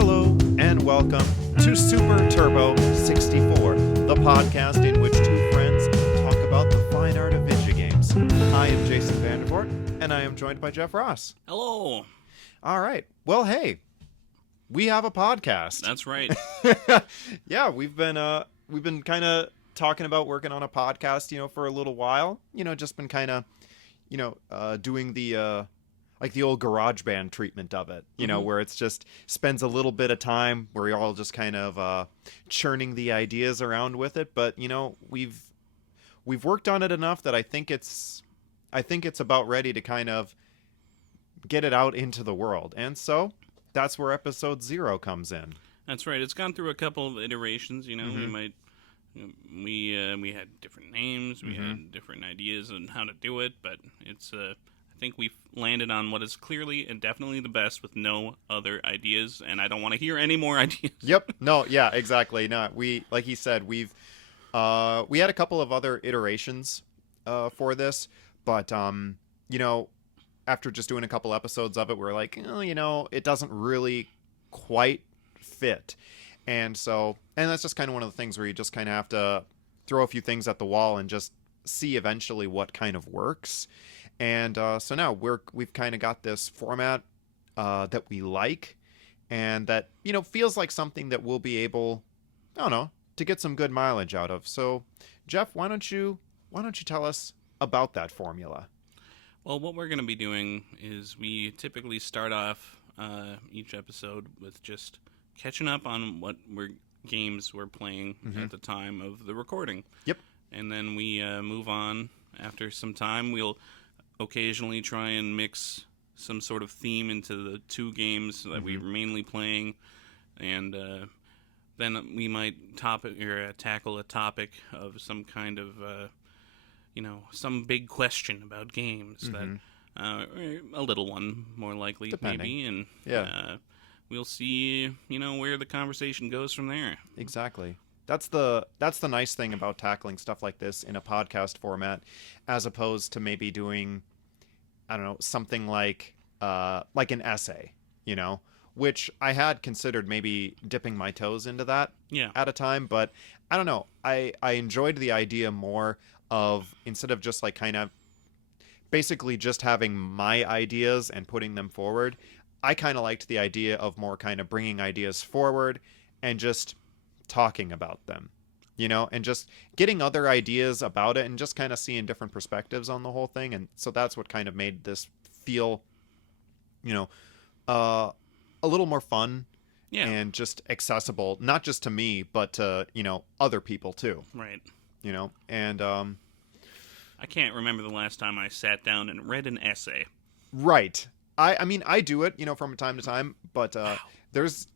Hello and welcome to Super Turbo 64, the podcast in which two friends talk about the fine art of video games. I am Jason Vandervoort, and I am joined by Jeff Ross. Hello. All right. Well, hey, we have a podcast. That's right. Yeah, we've been kind of talking about working on a podcast, for a little while. Just been kind of, doing the like the old GarageBand treatment of it, where it's just spends a little bit of time where you're all just kind of churning the ideas around with it. But we've worked on it enough that I think it's about ready to kind of get it out into the world. And so that's where episode 0 comes in. That's right. It's gone through a couple of iterations. Mm-hmm. We had different names, we had different ideas on how to do it, but it's I think we've landed on what is clearly and definitely the best with no other ideas, and I don't want to hear any more ideas. Yep. No, yeah, exactly. No, like he said, we had a couple of other iterations for this, but after just doing a couple episodes of it, we're like, it doesn't really quite fit. And that's just kind of one of the things where you just kind of have to throw a few things at the wall and just see eventually what kind of works. And so now we've kind of got this format that we like, and that feels like something that we'll be able, to get some good mileage out of. So, Jeff, why don't you tell us about that formula? Well, what we're going to be doing is we typically start off each episode with just catching up on what games we're playing at the time of the recording. Yep. And then we move on after some time. We'll occasionally try and mix some sort of theme into the two games that we were mainly playing, and then we might tackle a topic of some kind of some big question about games that a little one more likely. Depending. Maybe, and we'll see where the conversation goes from there. Exactly. That's the nice thing about tackling stuff like this in a podcast format, as opposed to maybe doing, something like an essay, which I had considered maybe dipping my toes into that at a time, but I don't know. I enjoyed the idea more of, instead of just like kind of basically just having my ideas and putting them forward, I kind of liked the idea of more kind of bringing ideas forward and just talking about them, and just getting other ideas about it and just kind of seeing different perspectives on the whole thing. And so that's what kind of made this feel, a little more fun and just accessible, not just to me, but to, other people too. Right. And I can't remember the last time I sat down and read an essay. Right. I mean, I do it, from time to time, but Wow. there's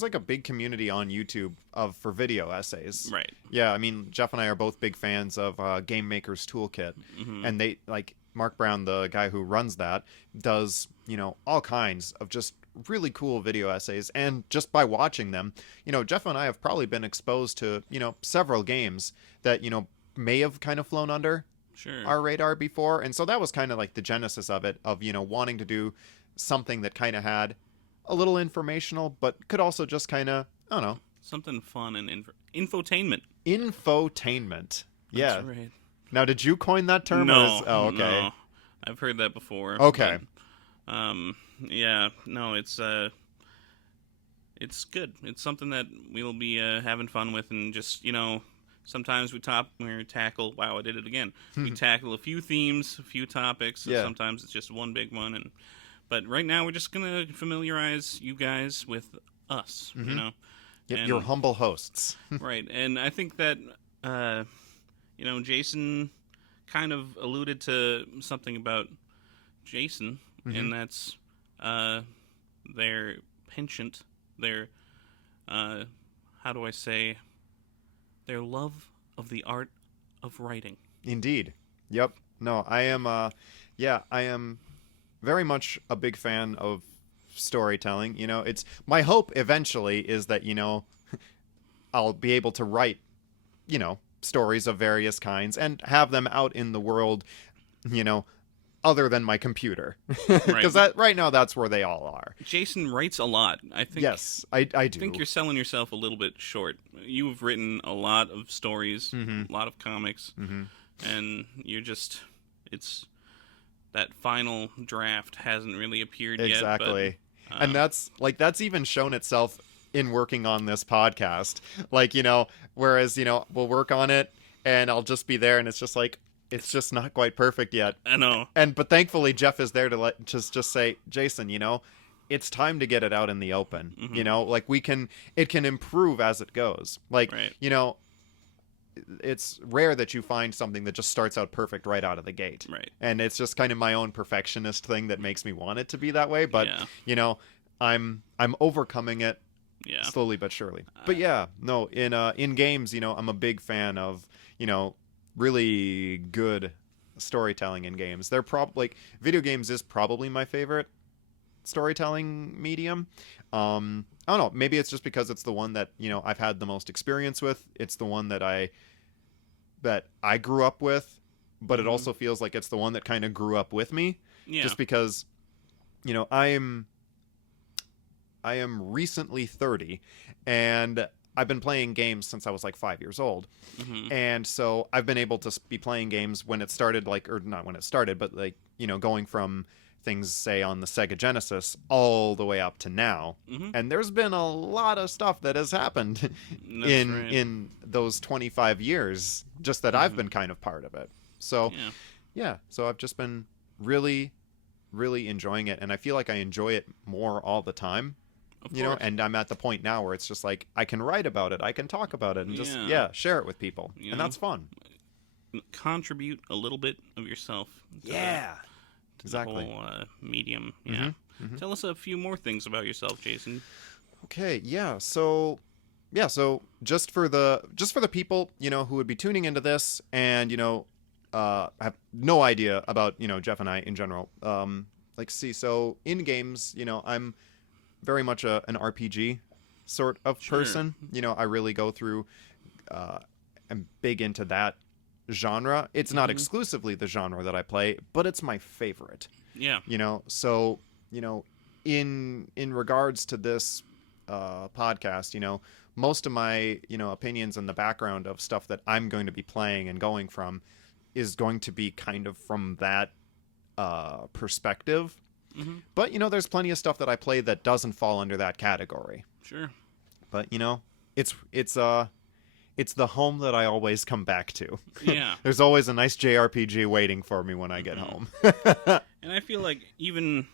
like a big community on YouTube for video essays. Right. Yeah, I mean, Jeff and I are both big fans of Game Maker's Toolkit, and they, like, Mark Brown, the guy who runs that, does, all kinds of just really cool video essays. And just by watching them, Jeff and I have probably been exposed to, several games that, may have kind of flown under our radar before. And so that was kind of like the genesis of it, of, wanting to do something that kind of had a little informational, but could also just kind of, something fun and infotainment. Infotainment. Yeah. That's right. Now, did you coin that term? No. Okay. No. I've heard that before. Okay. But, yeah. No, it's good. It's something that we'll be having fun with, and just, sometimes we tackle. Wow, I did it again. We tackle a few themes, a few topics. And sometimes it's just one big one. But right now we're just gonna familiarize you guys with us. Yep, your humble hosts. Right, and I think that Jason kind of alluded to something about Jason, and that's their penchant, their how do I say, their love of the art of writing. Indeed. Yep. No, I am very much a big fan of storytelling. It's my hope eventually is that, I'll be able to write, stories of various kinds and have them out in the world, other than my computer. Right. Because that right now that's where they all are. Jason writes a lot. I think. Yes, I do. I think you're selling yourself a little bit short. You've written a lot of stories, Mhm. a lot of comics, Mhm. and you're just it's that final draft hasn't really appeared yet. Exactly. But, And that's even shown itself in working on this podcast. Like, whereas, we'll work on it and I'll just be there and it's just like it's just not quite perfect yet. I know. But thankfully Jeff is there to just say, Jason, it's time to get it out in the open. Mhm. Like it can improve as it goes. Like, Right. it's rare that you find something that just starts out perfect right out of the gate. Right. And it's just kind of my own perfectionist thing that makes me want it to be that way. But, Yeah. I'm overcoming it Yeah. slowly but surely. But yeah, no, in games, I'm a big fan of, really good storytelling in games. They're probably like video games is probably my favorite storytelling medium. I don't know, maybe it's just because it's the one that, I've had the most experience with. It's the one that I grew up with, but it Mhm. also feels like it's the one that kind of grew up with me. Yeah. Just because, I am recently 30, and I've been playing games since I was like 5 years old. Mhm. And so I've been able to be playing games when it started, like, or not when it started, but like, going from things, say, on the Sega Genesis all the way up to now. Mhm. And there's been a lot of stuff that has happened That's right. in those 25 years, just that I've Mhm. been kind of part of it. So, Yeah. yeah, so I've just been really, really enjoying it. And I feel like I enjoy it more all the time. Of course. And I'm at the point now where it's just like I can write about it, I can talk about it, and just Yeah. share it with people, You and know? that's fun. Contribute a little bit of yourself. To Exactly. The whole medium. Yeah. Mhm. Tell us a few more things about yourself, Jason. Okay, so just for the people who would be tuning into this and have no idea about Jeff and I in general. So in games, I'm very much an RPG sort of Sure. person. I really go through. I'm big into that genre. It's not Mhm. exclusively the genre that I play, but it's my favorite. Yeah. So in regards to this podcast, most of my opinions and the background of stuff that I'm going to be playing and going from is going to be kind of from that perspective. Mhm. But there's plenty of stuff that I play that doesn't fall under that category. Sure. But it's the home that I always come back to. Yeah. There's always a nice JRPG waiting for me when I get home. And I feel like even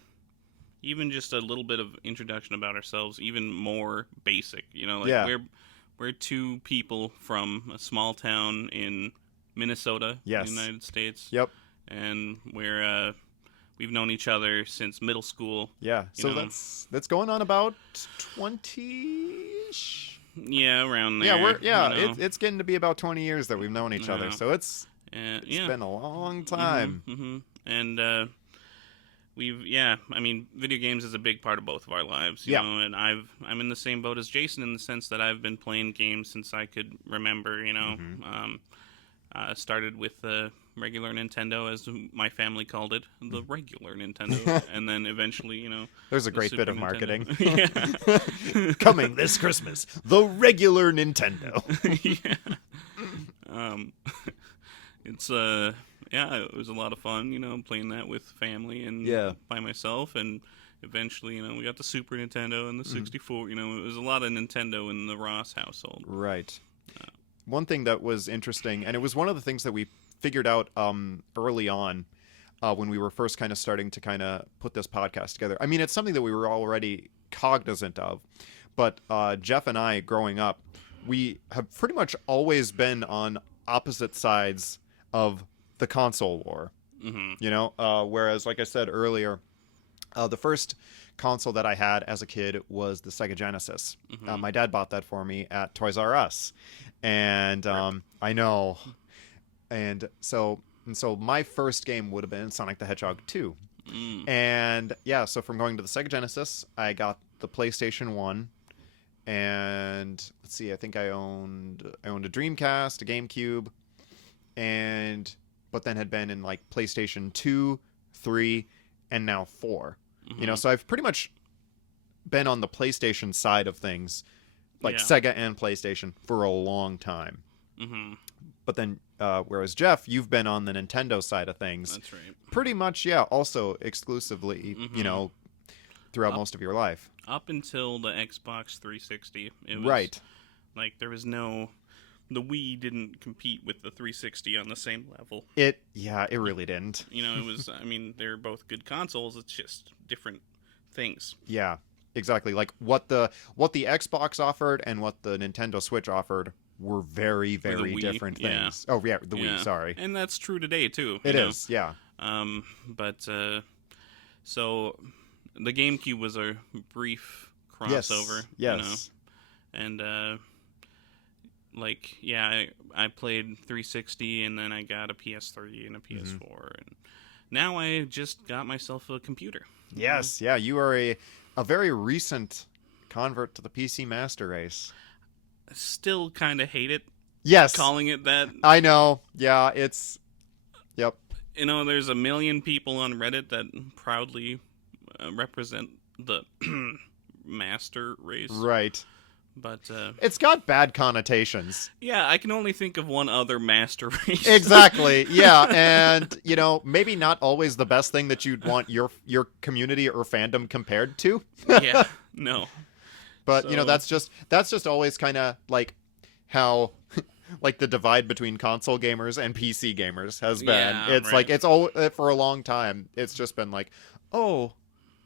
just a little bit of introduction about ourselves, even more basic. Like Yeah. we're two people from a small town in Minnesota, Yes. in the United States. Yep. And we've known each other since middle school. Yeah. So know. that's going on about 20-ish. Yeah, around there. It's getting to be about 20 years that we've known each other. Yeah. So it's Yeah. been a long time. Mm-hmm. And video games is a big part of both of our lives, you know, and I'm in the same boat as Jason in the sense that I've been playing games since I could remember, started with the regular Nintendo, as my family called it, the regular Nintendo, and then eventually, There's a the great Super bit of marketing. Nintendo. Yeah. Coming this Christmas, the regular Nintendo. Yeah. It's it was a lot of fun, playing that with family and by myself, and eventually, we got the Super Nintendo and the 64. It was a lot of Nintendo in the Ross household. Right. One thing that was interesting, and it was one of the things that we figured out early on when we were first kind of starting to kind of put this podcast together. I mean, it's something that we were already cognizant of, but Jeff and I, growing up, we have pretty much always been on opposite sides of the console war. Mm-hmm. Whereas, like I said earlier, the first console that I had as a kid was the Sega Genesis. Mm-hmm. My dad bought that for me at Toys R Us, and I know, and so my first game would have been Sonic the Hedgehog 2. And yeah, so from going to the Sega Genesis, I got the PlayStation 1, and let's see, I think I owned a Dreamcast, a GameCube, but then had been in like PlayStation 2, 3, and now 4. You know, Mhm. so I've pretty much been on the PlayStation side of things, like Yeah. Sega and PlayStation, for a long time. Mhm. But then, whereas Jeff, you've been on the Nintendo side of things, That's right. pretty much, yeah, also exclusively, you Mhm. know, throughout Up most of your life. up until the Xbox 360, it was Right. like there was no the Wii didn't compete with the 360 on the same level. It really didn't. You know, it was I mean, they're both good consoles, it's just different things. Yeah, exactly. Like what the Xbox offered and what the Nintendo Switch offered were very, Or the very Wii, different yeah. things. Oh yeah, the Wii. Yeah. Sorry, And that's true today too, it is. Yeah. But so the GameCube was a brief crossover, Yes. you know. Yes. And like yeah, I played 360 and then I got a PS3 and a PS4 and now I just got myself a computer. Yes. Yeah. You are a very recent convert to the PC Master Race. Still kind of hate it Yes. calling it that. I know. Yeah. It's. Yep. You know, there's a million people on Reddit that proudly represent the master race. Right. But It's got bad connotations. yeah, I can only think of one other master race. Exactly. Yeah, and you know, maybe not always the best thing that you'd want your community or fandom compared to. Yeah, no. But you know, So- that's just always kind of like how like the divide between console gamers and PC gamers has been. Yeah, It's right. like it's all for a long time. It's just been like, "Oh,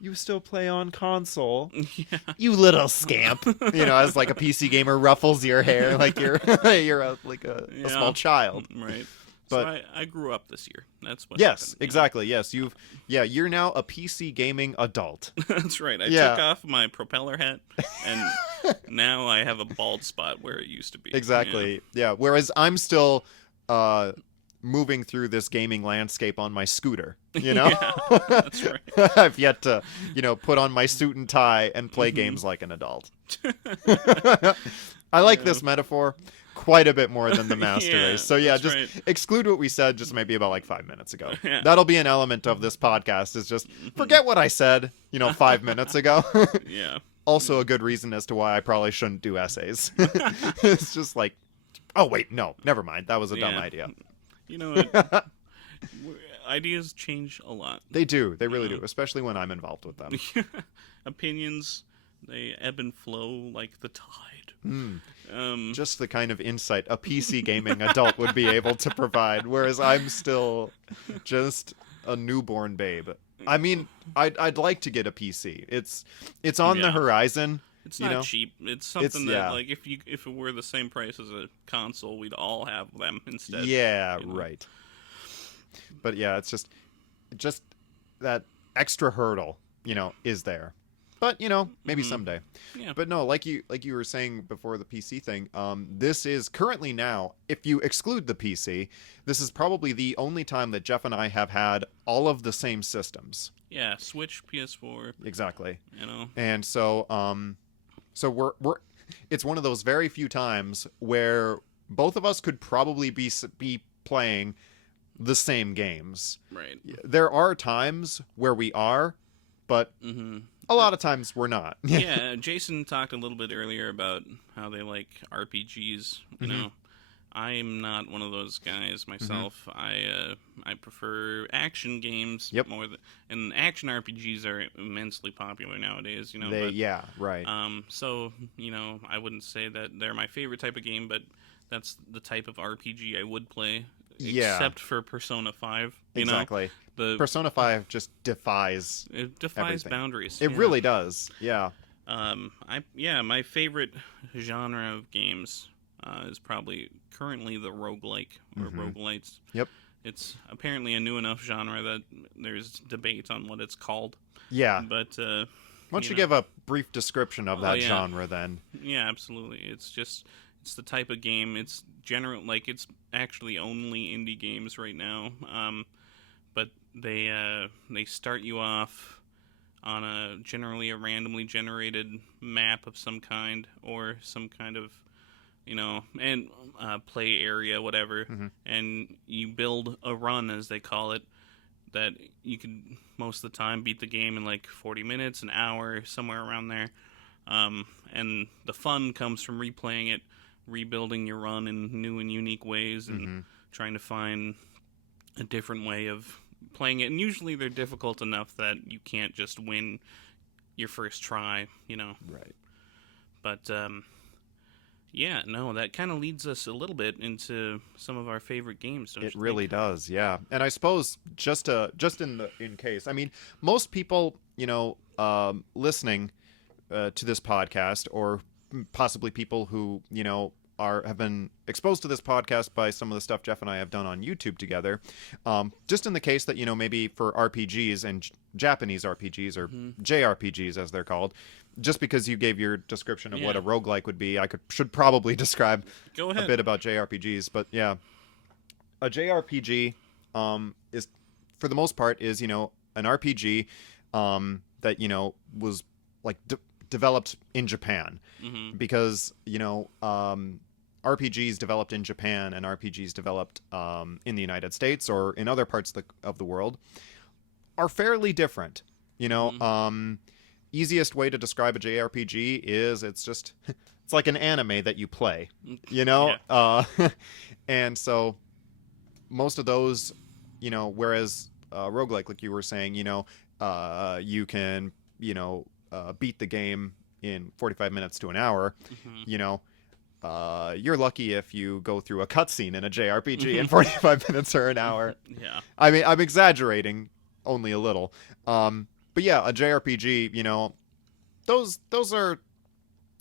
you still play on console? Yeah. You little scamp." You know, as like a PC gamer ruffles your hair like you're you're a Yeah. small child. Right. But- so I grew up this year. That's what Yes, happened, you know? exactly. Yes, you're now a PC gaming adult. That's right. I Yeah. took off my propeller hat and now I have a bald spot where it used to be. Exactly. Yeah. Whereas I'm still moving through this gaming landscape on my scooter, you know? Yeah, that's right. I've yet to, you know, put on my suit and tie and play Mhm. games like an adult. I like Yeah. this metaphor quite a bit more than the master Yeah, race. So yeah, that's just right. exclude what we said just maybe about like 5 minutes ago. Yeah. That'll be an element of this podcast is just forget what I said, you know, 5 minutes ago. Yeah. Also a good reason as to why I probably shouldn't do essays. It's just like, oh wait, no, never mind. That was a dumb Yeah. idea. You know what? Ideas change a lot. They do. They really Yeah. do, especially when I'm involved with them. Opinions, they ebb and flow like the tide. Just the kind of insight a PC gaming adult would be able to provide, whereas I'm still just a newborn babe. I mean, I'd like to get a PC. It's on the Yeah. horizon. It's You not know? cheap. It's something that yeah. like if it were the same price as a console, we'd all have them instead. Yeah, you know? right. But yeah, it's just that extra hurdle, you know, is there. But you know, maybe someday. Yeah. But no, like you were saying before the PC thing, this is currently now, if you exclude the PC, this is probably the only time that Jeff and I have had all of the same systems. Yeah, Switch, PS4, Exactly. you know. And so so we're it's one of those very few times where both of us could probably be playing the same games. Right. There are times where we are, but Mhm. a lot of times we're not. Yeah, Jason talked a little bit earlier about how they like RPGs. You know, I'm not one of those guys myself. I prefer action games Yep. more than, and action RPGs are immensely popular nowadays. You know, They but, yeah, right. so you know, I wouldn't say that they're my favorite type of game, but that's the type of RPG I would play. Yeah. Except for Persona 5. You Exactly. know, Persona 5 just defies. it defies everything. boundaries. It yeah. really does. Yeah. My favorite genre of games is probably currently the roguelike or roguelites. Yep. It's apparently a new enough genre that there's debate on what it's called. Yeah. But Why don't you know. give a brief description of that yeah. genre then? yeah, absolutely. It's the type of game. It's it's actually only indie games right now. But they start you off on generally a randomly generated map of some kind or some kind of and play area, whatever, and you build a run, as they call it, that you could most of the time beat the game in like 40 minutes, an hour, somewhere around there. And the fun comes from replaying it, rebuilding your run in new and unique ways, and trying to find a different way of playing it. And usually they're difficult enough that you can't just win your first try, you know. Right. But yeah, no, that kind of leads us a little bit into some of our favorite games. Don't It you really think? does, yeah. And I suppose just in case, I mean, most people, listening to this podcast, or possibly people who have been exposed to this podcast by some of the stuff Jeff and I have done on YouTube together. Just in the case that maybe for RPGs and Japanese RPGs, or JRPGs as they're called, just because you gave your description of what a roguelike would be, I should probably describe Go a ahead. bit about JRPGs. But yeah, a JRPG is, for the most part, is an RPG that was like developed in Japan, because RPGs developed in Japan and RPGs developed in the United States or in other parts of the world are fairly different. Easiest way to describe a JRPG is it's like an anime that you play, Yeah. And so most of those, whereas roguelike, like you were saying, you can, beat the game in 45 minutes to an hour, you're lucky if you go through a cutscene in a JRPG in 45 minutes or an hour. Yeah. I mean, I'm exaggerating only a little. But yeah, a JRPG, those are,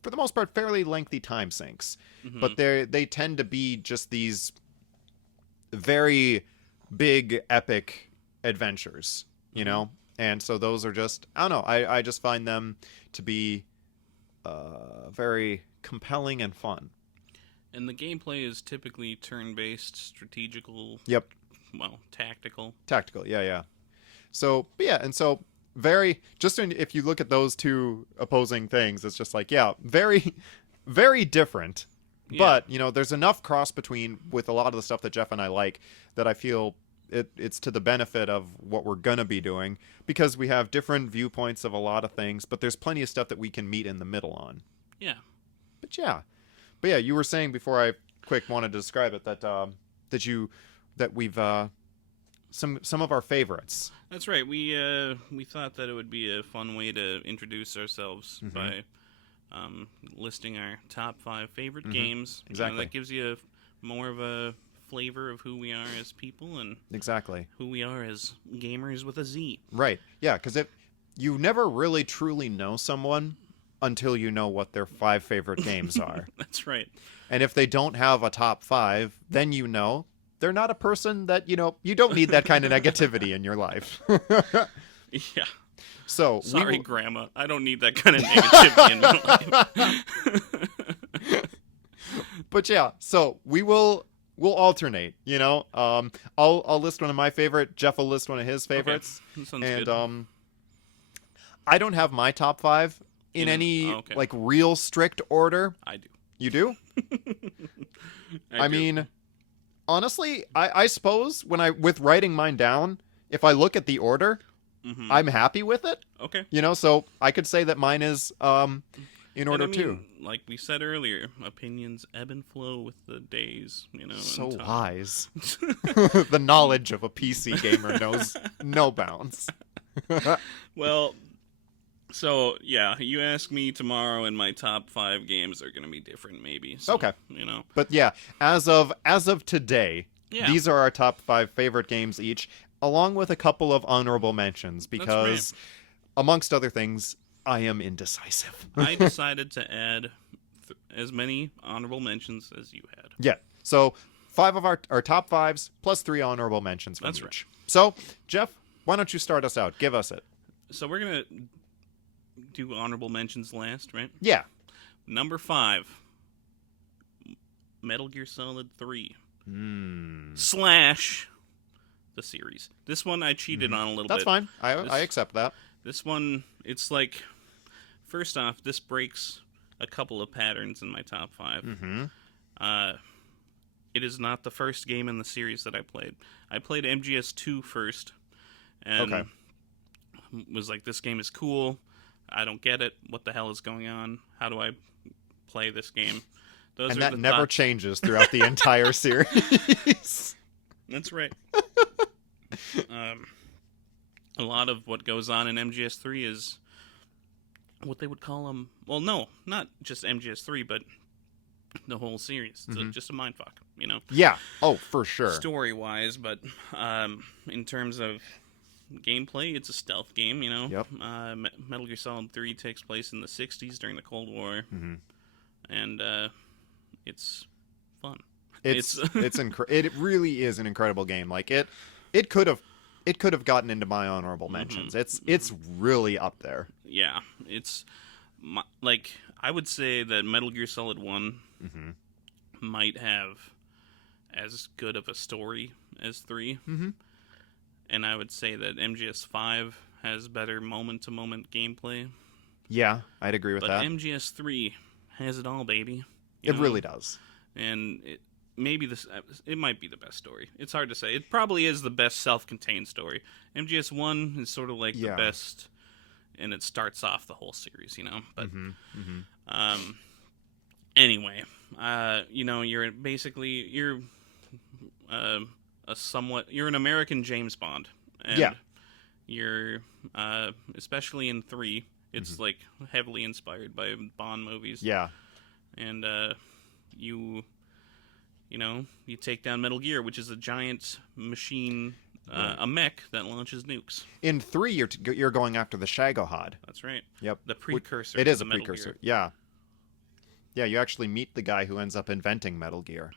for the most part, fairly lengthy time sinks. But they tend to be just these very big, epic adventures, And so those are just, I don't know, I just find them to be very compelling and fun. And the gameplay is typically turn-based, strategical. Yep. Well, tactical. Tactical, yeah. So, but yeah, and so very, if you look at those two opposing things, it's just like, yeah, very, very different. Yeah. But, there's enough cross between with a lot of the stuff that Jeff and I like that I feel it's to the benefit of what we're going to be doing, because we have different viewpoints of a lot of things, but there's plenty of stuff that we can meet in the middle on. Yeah. But yeah, you were saying before I wanted to describe it that we've some of our favorites. That's right. We thought that it would be a fun way to introduce ourselves by listing our top 5 favorite games. Exactly. That gives you more of a flavor of who we are as people and Exactly. who we are as gamers with a Z. Right. Yeah, because you never really truly know someone until you know what their 5 favorite games are. That's right. And if they don't have a top 5, then they're not a person that, you don't need that kind of negativity in your life. Yeah. So Sorry, Grandma. I don't need that kind of negativity in my life. But yeah, so we'll alternate, I'll list one of my favorite, Jeff will list one of his favorites. Okay. Sounds and good. I don't have my top 5 in any like real strict order. I do. You do? I mean, honestly, I suppose with writing mine down, if I look at the order, I'm happy with it. Okay. So I could say that mine is in order too. Like we said earlier, opinions ebb and flow with the days, So and time. wise. The knowledge of a PC gamer knows no bounds. Well, so yeah, you ask me tomorrow, and my top 5 games are going to be different, maybe. So, Okay. You But yeah, as of today, Yeah. these are our top 5 favorite games each, along with a couple of honorable mentions, because amongst other things, I am indecisive. I decided to add as many honorable mentions as you had. Yeah. So 5 of our top 5s plus 3 honorable mentions from That's each. right. So, Jeff, why don't you start us out? Give us it. So we're going to do honorable mentions last, right? Yeah. Number 5, Metal Gear Solid 3 slash the series. This one I cheated on a little bit. That's fine. I accept that. This one, it's like, first off, this breaks a couple of patterns in my top 5. It is not the first game in the series that I played. I played MGS2 first, and Okay. was like, this game is cool. I don't get it. What the hell is going on? How do I play this game? Those And are that the never thoughts. changes throughout the entire series. That's right. A lot of what goes on in MGS3 is what they would call them. Well, no, not just MGS3, but the whole series. It's just a mindfuck, you know, Yeah. Oh, for sure. story wise. But in terms of gameplay, it's a stealth game, you know. Yep. Metal Gear Solid 3 takes place in the 60s during the Cold War, and it's fun. It really is an incredible game. Like it could have gotten into my honorable mentions. It's really up there. Yeah, it's like, I would say that Metal Gear Solid 1 might have as good of a story as 3. And I would say that MGS5 has better moment-to-moment gameplay. Yeah, I'd agree with But that. MGS3 has it all, baby. It really does. And it might be the best story. It's hard to say. It probably is the best self-contained story. MGS1 is sort of like the best, and it starts off the whole series, you know. But anyway, you know, you're an American James Bond, and you're especially in 3, it's like heavily inspired by Bond movies. Yeah. And you take down Metal Gear, which is a giant machine, a mech that launches nukes. In 3, you're going after the Shagohod. That's right. Yep. The precursor. It is to a Metal precursor. Gear. Yeah. Yeah, you actually meet the guy who ends up inventing Metal Gear.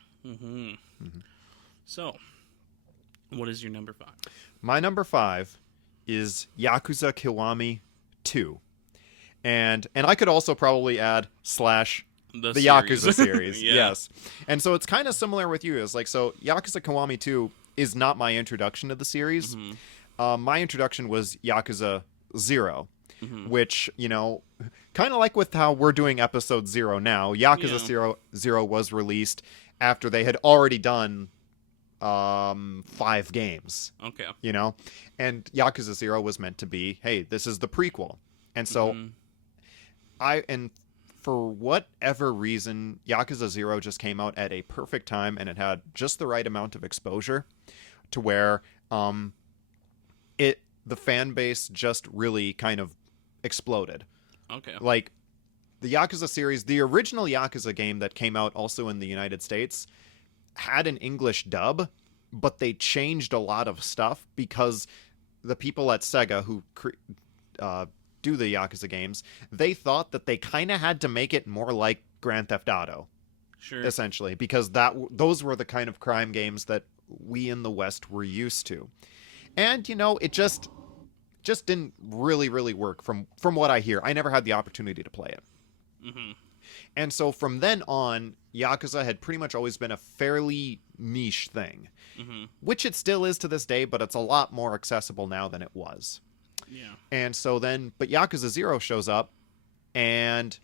So, what is your number 5? My number 5 is Yakuza Kiwami 2. And I could also probably add / the Yakuza series. Yeah. Yes. And so it's kind of similar with you. It's like, so Yakuza Kiwami 2 is not my introduction to the series. My introduction was Yakuza 0, which, you know, kind of like with how we're doing episode 0 now, Yakuza 0 was released after they had already done 5 games. Okay. You know? And Yakuza 0 was meant to be, hey, this is the prequel. And so for whatever reason, Yakuza 0 just came out at a perfect time, and it had just the right amount of exposure to where the fan base just really kind of exploded. Okay. Like, the Yakuza series, the original Yakuza game that came out also in the United States, had an English dub, but they changed a lot of stuff because the people at Sega who do the Yakuza games, they thought that they kind of had to make it more like Grand Theft Auto. Sure. Essentially, because those were the kind of crime games that we in the West were used to. And, you know, it just didn't really work from what I hear. I never had the opportunity to play it. And so from then on, Yakuza had pretty much always been a fairly niche thing, which it still is to this day, but it's a lot more accessible now than it was. Yeah. And so then, but Yakuza 0 shows up, and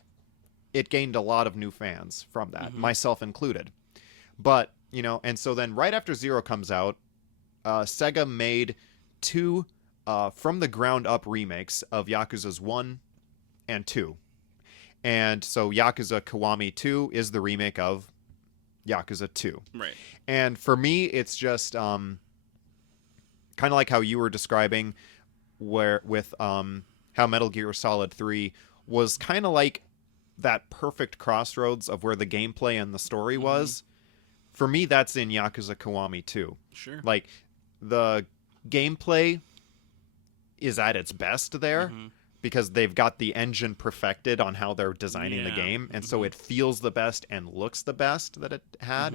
it gained a lot of new fans from that, myself included. But, you know, and so then right after 0 comes out, Sega made 2 from the ground up remakes of Yakuza's 1 and 2. And so Yakuza Kiwami 2 is the remake of Yakuza 2. Right. And for me, it's just kind of like how you were describing with how Metal Gear Solid 3 was kind of like that perfect crossroads of where the gameplay and the story was. For me, that's in Yakuza Kiwami 2. Sure. Like, the gameplay is at its best there because they've got the engine perfected on how they're designing the game, and so it feels the best and looks the best that it had.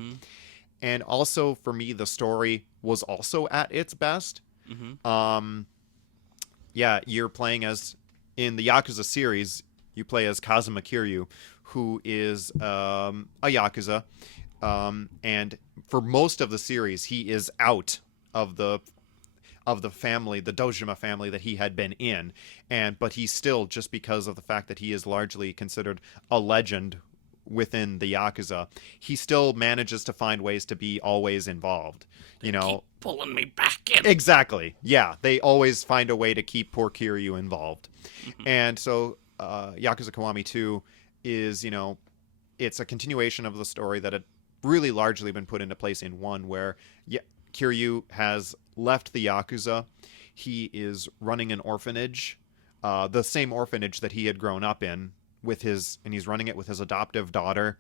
And also, for me, the story was also at its best. Yeah, you're playing as, in the Yakuza series, you play as Kazuma Kiryu, who is a Yakuza, and for most of the series, he is out of the family, the Dojima family that he had been in, but he's still, just because of the fact that he is largely considered a legend within the Yakuza, he still manages to find ways to be always involved. You know, Keep pulling me back in. exactly. Yeah, they always find a way to keep poor Kiryu involved. Mhm. And so Yakuza Kiwami 2 is, you know, it's a continuation of the story that had really largely been put into place in 1, where Kiryu has left the Yakuza. He is running an orphanage, the same orphanage that he had grown up in and he's running it with his adoptive daughter.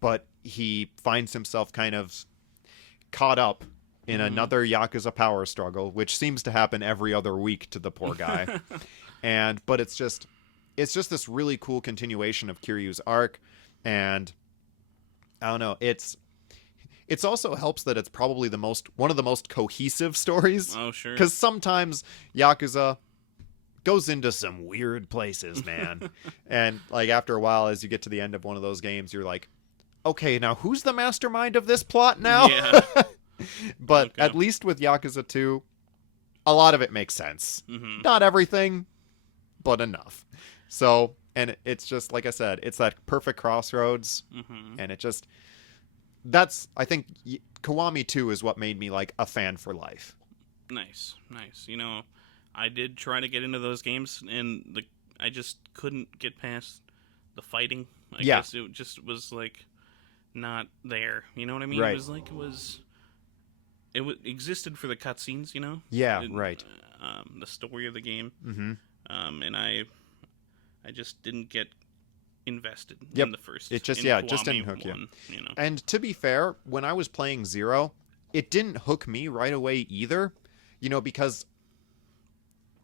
But he finds himself kind of caught up in another Yakuza power struggle, which seems to happen every other week to the poor guy. But it's just this really cool continuation of Kiryu's arc, and I don't know, it's also helps that it's probably one of the most cohesive stories. Oh, sure. Because sometimes Yakuza goes into some weird places, man. And like after a while, as you get to the end of one of those games, you're like, okay, now who's the mastermind of this plot now? Yeah. But Okay. at least with Yakuza 2, a lot of it makes sense. Mm-hmm. Not everything, but enough. So, and it's just, like I said, it's that perfect crossroads. Mm-hmm. And I think Kiwami 2 is what made me like a fan for life. Nice. You know, I did try to get into those games, and I just couldn't get past the fighting. I guess it just was like not there. You know what I mean? Right. It was like it existed for the cutscenes. You know? Yeah, right. The story of the game. Mm-hmm. And I just didn't get invested Yep. in the first. It just in just didn't Kiwami hook you. 1, you know? And to be fair, when I was playing 0, it didn't hook me right away either. You know, because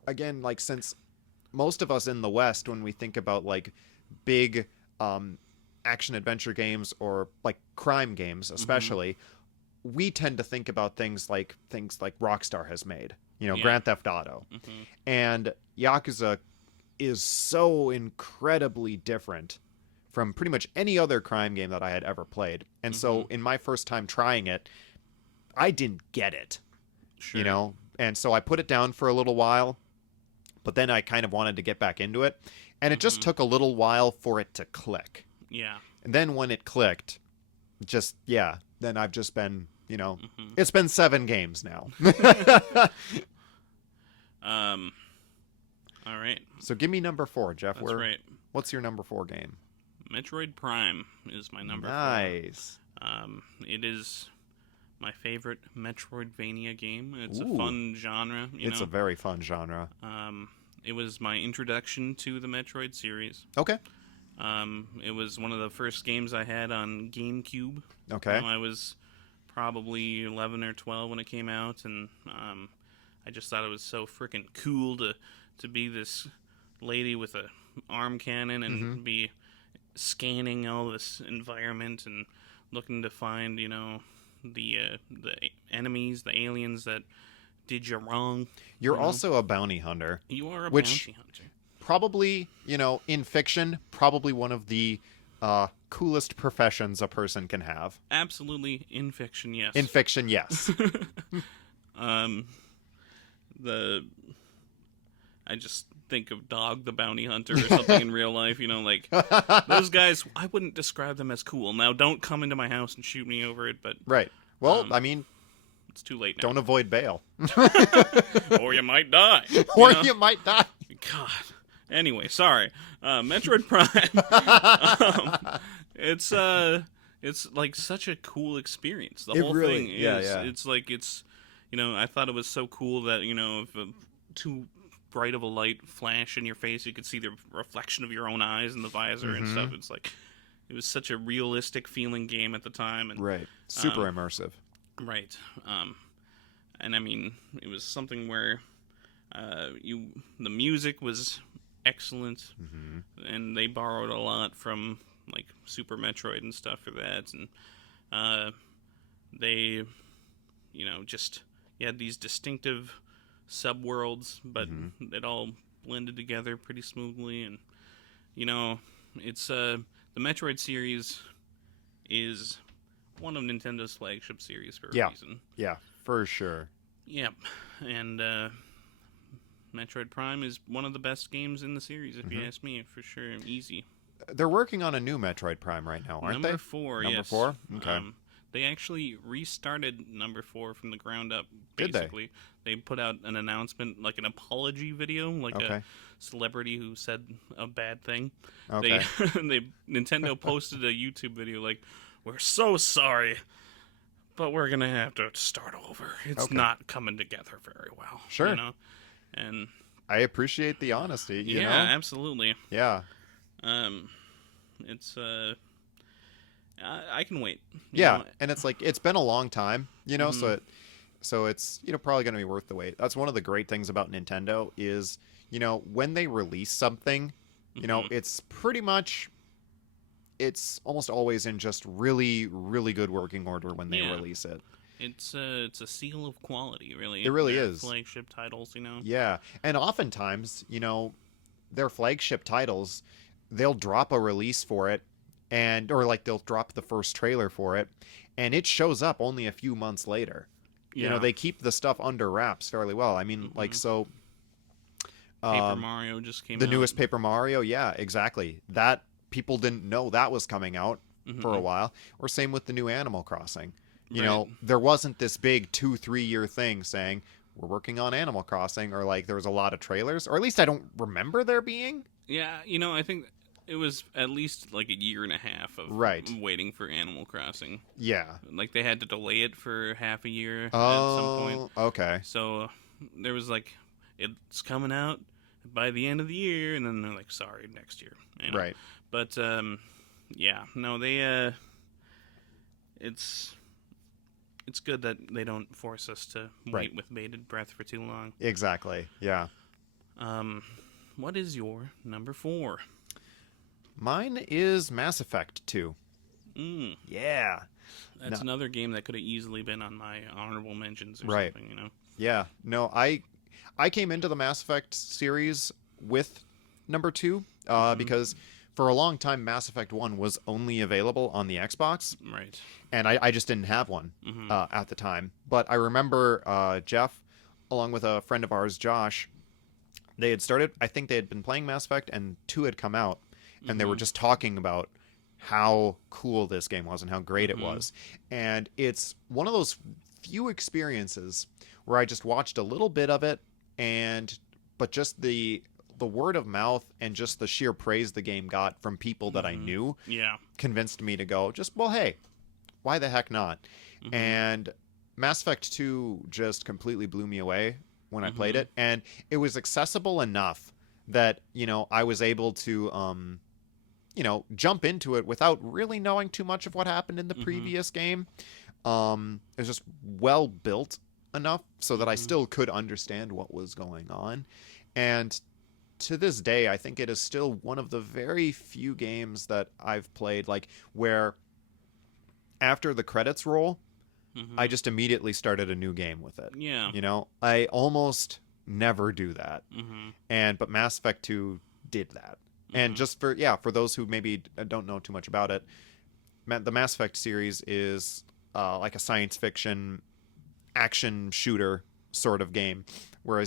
again, like, since most of us in the West, when we think about like big action adventure games or like crime games especially, we tend to think about things like Rockstar has made, you know, Yeah. Grand Theft Auto. Mm-hmm. And Yakuza is so incredibly different from pretty much any other crime game that I had ever played. And so in my first time trying it, I didn't get it, Sure. you know? And so I put it down for a little while, but then I kind of wanted to get back into it. And it just took a little while for it to click. Yeah. And then when it clicked, then I've just been, you know, it's been 7 games now. All right. So give me number 4, Jeff. That's right. What's your number 4 game? Metroid Prime is my number 4. Nice. It is my favorite Metroidvania game. It's Ooh. a fun genre. It's a very fun genre. It was my introduction to the Metroid series. Okay. It was one of the first games I had on GameCube. Okay. I was probably 11 or 12 when it came out, and I just thought it was so freaking cool to be this lady with a arm cannon and be scanning all this environment and looking to find, you know, the enemies, the aliens that did you wrong. You're also a bounty hunter. You are a Which- bounty hunter. Probably, you know, in fiction, probably one of the coolest professions a person can have. Absolutely, in fiction, yes. In fiction, yes. I just think of Dog the Bounty Hunter or something in real life, you know, like those guys. I wouldn't describe them as cool. Now, don't come into my house and shoot me over it, but Right. Well, I mean, it's too late now. don't avoid bail. Or you might die. Or know? you might die. God. Anyway, sorry. Metroid Prime. It's like such a cool experience. The It whole really- thing is. yeah. It's like you know, I thought it was so cool that, you know, if too bright of a light flash in your face, you could see the reflection of your own eyes in the visor and stuff. It's like it was such a realistic feeling game at the time, and Right. Super immersive. right. And I mean, it was something where the music was excellent, and they borrowed a lot from like Super Metroid and stuff for that, and they, you know, just you had these distinctive subworlds, but it all blended together pretty smoothly, and you know, it's the Metroid series is one of Nintendo's flagship series for a reason. Yeah, for sure. Yep, and Metroid Prime is one of the best games in the series, if you ask me, for sure. Easy. they're working on a new Metroid Prime right now, aren't Number they? 4, Number yes. 4? Okay. They actually restarted number 4 from the ground up. Did they? Basically, they put out an announcement, like an apology video, like a Okay. celebrity who said a bad thing. Okay. They Nintendo posted a YouTube video like, "We're so sorry, but we're gonna have to start over. It's Okay. not coming together very well." Sure. You know, and I appreciate the honesty, you yeah, know? absolutely. Yeah. It's I can wait. You Yeah, know? and it's like it's been a long time, you know, Mhm. so it's probably going to be worth the wait. That's one of the great things about Nintendo is, when they release something, Mhm. it's pretty much it's almost always in just really really good working order when they Yeah. release it. It's a seal of quality, really. It really Their is. flagship titles, you know. Yeah, and oftentimes, their flagship titles, they'll drop a release for it or like they'll drop the first trailer for it and it shows up only a few months later. Yeah. They keep the stuff under wraps fairly well. I mean, like, so Paper Mario just came the out. newest Paper Mario, yeah, exactly. That people didn't know that was coming out for a while. Or same with the new Animal Crossing. Right. There wasn't this big 2-3 year thing saying we're working on Animal Crossing, or like there was a lot of trailers, or at least I don't remember there being. Yeah, I think it was at least like a year and a half of Right. waiting for Animal Crossing. Yeah. Like they had to delay it for half a year at some Oh, point. okay. So there was like, it's coming out by the end of the year, and then they're like, sorry, next year. You know? Right. But yeah, no, they it's good that they don't force us to wait Right. with bated breath for too long. Exactly. Yeah. What is your number 4? Mine is Mass Effect 2. Mm, Yeah. that's No. another game that could have easily been on my honorable mentions or Right. something, you know? Yeah. No, I came into the Mass Effect series with number 2 because for a long time Mass Effect 1 was only available on the Xbox, Right. and I just didn't have one at the time. But I remember Jeff, along with a friend of ours, Josh, they had started, I think they had been playing Mass Effect, and 2 had come out, and they were just talking about how cool this game was and how great it was. And it's one of those few experiences where I just watched a little bit of it, but just the word of mouth and just the sheer praise the game got from people that I knew Yeah. convinced me to go, well, hey, why the heck not? And Mass Effect 2 just completely blew me away when I played it, and it was accessible enough that I was able to jump into it without really knowing too much of what happened in the previous game. It was just well built enough so that I still could understand what was going on. And to this day, I think it is still one of the very few games that I've played like where after the credits roll, I just immediately started a new game with it. Yeah. I almost never do that. Mm-hmm. But Mass Effect 2 did that. And just for those who maybe don't know too much about it, the Mass Effect series is like a science fiction action shooter sort of game, where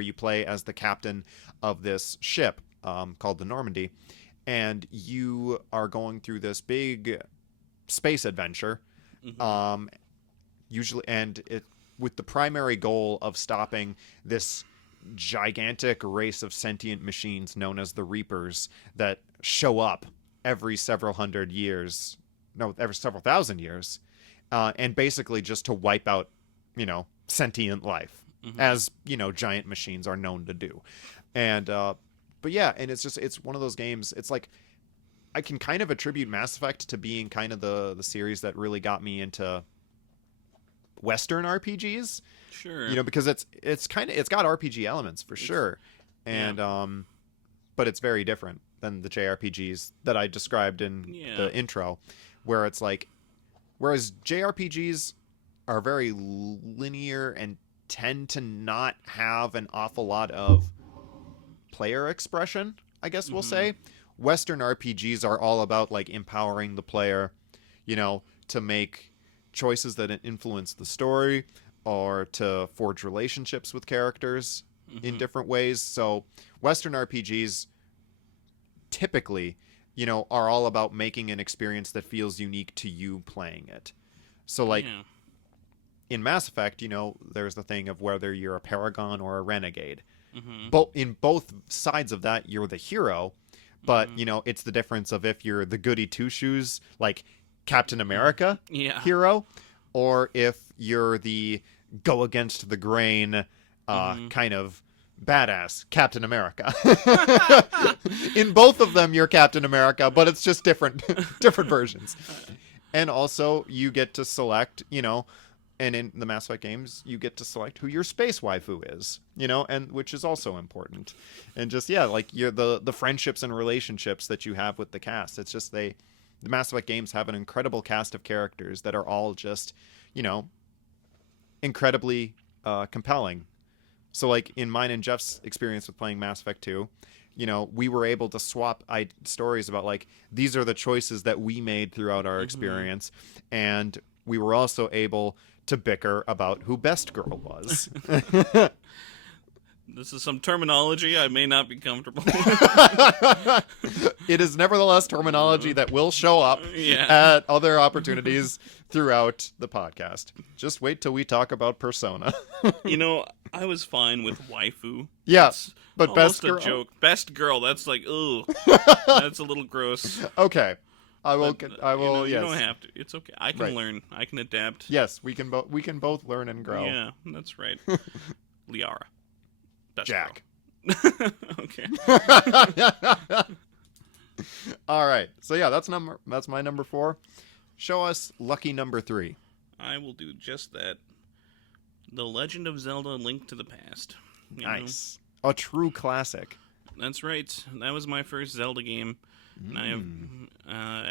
you play as the captain of this ship called the Normandy, and you are going through this big space adventure, usually, and it with the primary goal of stopping this gigantic race of sentient machines known as the Reapers that show up every several thousand years, and basically just to wipe out, sentient life, as giant machines are known to do. And but yeah, and it's one of those games. It's like I can kind of attribute Mass Effect to being kind of the series that really got me into Western RPGs. Sure. Because it's got RPG elements for sure, and but it's very different than the JRPGs that I described in the intro, where it's like, whereas JRPGs are very linear and tend to not have an awful lot of player expression, I guess we'll say. Western RPGs are all about like empowering the player, to make choices that influence the story or to forge relationships with characters in different ways. So Western RPGs typically, are all about making an experience that feels unique to you playing it. So like Yeah. in Mass Effect, there's the thing of whether you're a paragon or a renegade. Mm-hmm. In both sides of that, you're the hero, but it's the difference of if you're the goody two shoes, like Captain America Yeah. hero, or if you're the go against the grain kind of badass Captain America. In both of them, you're Captain America, but it's just different versions. And also, you get to select, and in the Mass Effect games, you get to select who your space waifu is, and which is also important. And just like you're the friendships and relationships that you have with the cast. It's just the Mass Effect games have an incredible cast of characters that are all just, incredibly compelling. So like in mine and Jeff's experience with playing Mass Effect 2, we were able to swap stories about like these are the choices that we made throughout our experience, and we were also able to bicker about who Best Girl was. This is some terminology I may not be comfortable with. It is nevertheless terminology that will show up Yeah. at other opportunities throughout the podcast. Just wait till we talk about Persona. I was fine with waifu. Yeah, It's but almost Best Girl. a joke. Best girl. That's like, ooh, that's a little gross. Okay, I will. But, I will. You Yes. don't have to. It's okay. I can Right. learn. I can adapt. Yes, we can both. We can both learn and grow. Yeah, that's right. Liara. Best Jack. girl. Okay. All right. So yeah, that's my number 4. Show us lucky number 3. I will do just that. The Legend of Zelda: Link to the Past. You know? Nice. A true classic. That's right. That was my first Zelda game. And I have,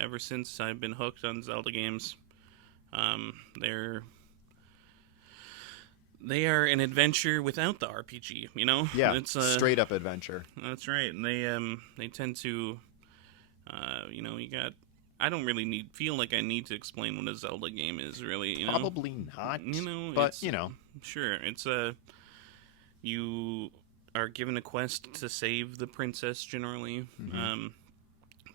ever since I've been hooked on Zelda games. They are an adventure without the RPG. Yeah. It's straight up adventure. That's right. And they tend to, you got. I don't really feel like I need to explain what a Zelda game is. Really, Probably not. But Sure, it's you are given a quest to save the princess. Generally,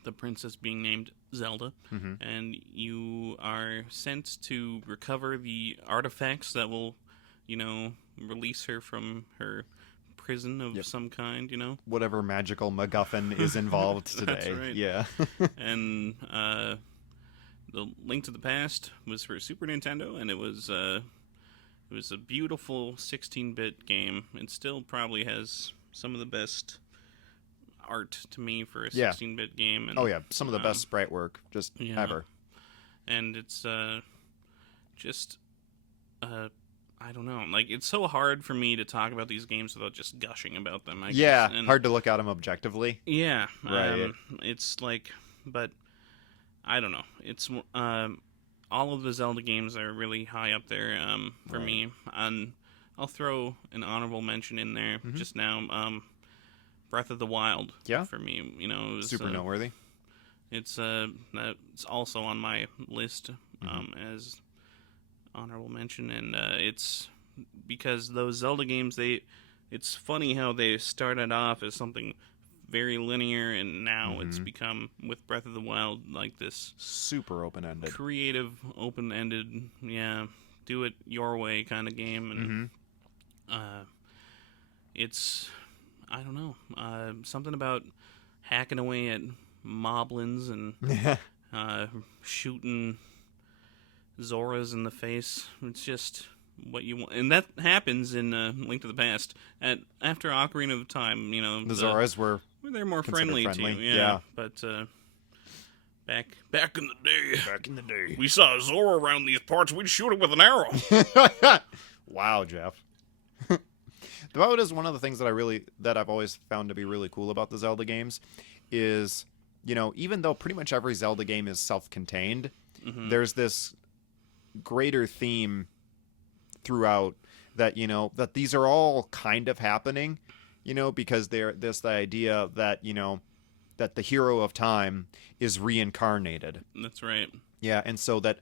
the princess being named Zelda, and you are sent to recover the artifacts that will, release her from her prison of some kind. whatever magical MacGuffin is involved today. That's right. Yeah. And the Link to the Past was for Super Nintendo, and it was a beautiful 16-bit game. It still probably has some of the best art to me for a 16-bit game. And, Oh yeah, some of the best sprite work just ever. And it's just I don't know. Like, it's so hard for me to talk about these games without just gushing about them. I guess. And, hard to look at them objectively. Yeah, Right. It's like, but I don't know. It's all of the Zelda games are really high up there for me. And I'll throw an honorable mention in there just now. Breath of the Wild. Yeah. For me, it was Super noteworthy. It's that's also on my list as honorable mention, and it's because those Zelda games, it's funny how they started off as something very linear, and now it's become, with Breath of the Wild, like this Super open-ended. creative, open-ended, do it your way kind of game, and it's, I don't know, something about hacking away at moblins and shooting Zoras in the face. It's just what you want, and that happens in Link to the Past. After Ocarina of Time, The Zoras were they're more considered friendly friendly, to you. yeah. But back in the day, day. we saw a Zora around these parts. We'd shoot it with an arrow. Wow, Jeff. That is one of the things that I've always found to be really cool about the Zelda games is, even though pretty much every Zelda game is self-contained, there's this greater theme throughout that, that these are all kind of happening, because the idea that, that the hero of time is reincarnated. That's right. Yeah, and so that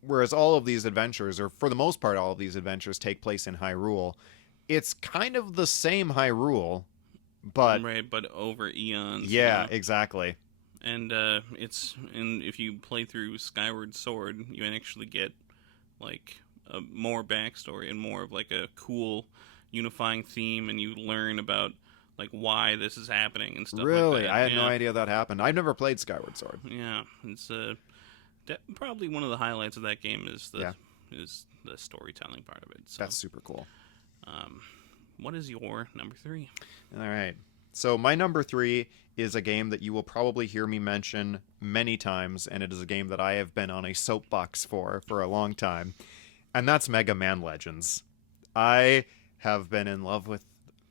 whereas all of these adventures, or for the most part all of these adventures, take place in Hyrule, it's kind of the same Hyrule, but right, but over eons. yeah, exactly. And if you play through Skyward Sword, you actually get like more backstory and more of like a cool unifying theme, and you learn about like why this is happening and stuff like Really? that. I had no Yeah. idea that happened. I've never played Skyward Sword. Yeah, it's probably one of the highlights of that game is the storytelling part of it. So, That's super cool. what is your number 3? All right. So my number 3 is a game that you will probably hear me mention many times, and it is a game that I have been on a soapbox for a long time, and that's Mega Man Legends. I have been in love with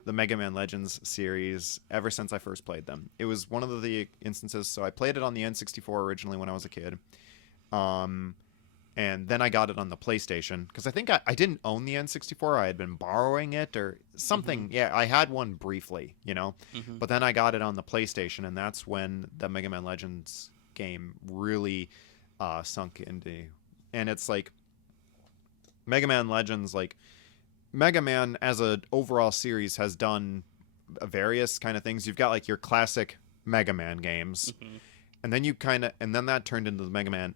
the Mega Man Legends series ever since I first played them. It was one of the instances, so I played it on the N64 originally when I was a kid. And then I got it on the PlayStation, because I think I didn't own the N64. I had been borrowing it or something. Mm-hmm. Yeah, I had one briefly, Mm-hmm. But then I got it on the PlayStation, and that's when the Mega Man Legends game really sunk into. And it's like Mega Man Legends, like Mega Man as a overall series has done various kind of things. You've got like your classic Mega Man games, Mm-hmm. and then that turned into the Mega Man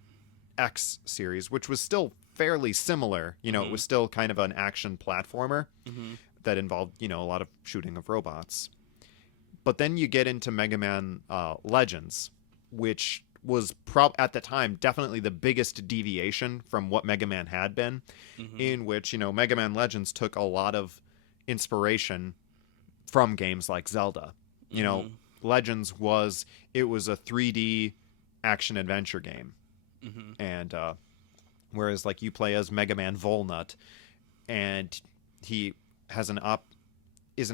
X series, which was still fairly similar. It was still kind of an action platformer Mm-hmm. that involved, a lot of shooting of robots. But then you get into Mega Man Legends, which was at the time definitely the biggest deviation from what Mega Man had been, Mm-hmm. in which, Mega Man Legends took a lot of inspiration from games like Zelda. Mm-hmm. Legends was a 3D action adventure game. Mm-hmm. And whereas like you play as Mega Man Volnut, and he has an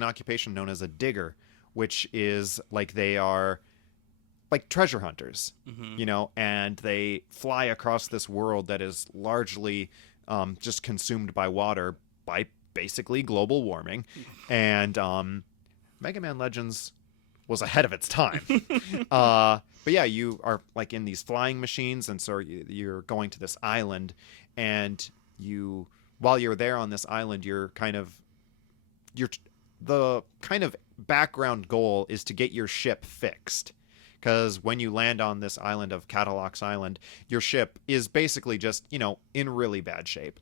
occupation known as a digger, which is like they are like treasure hunters, Mm-hmm. and they fly across this world that is largely just consumed by water by basically global warming. And Mega Man Legends was ahead of its time. But yeah, you are like in these flying machines, and so you're going to this island, and while you're there on this island, the kind of background goal is to get your ship fixed. Because when you land on this island of Catalog's Island, your ship is basically just, in really bad shape.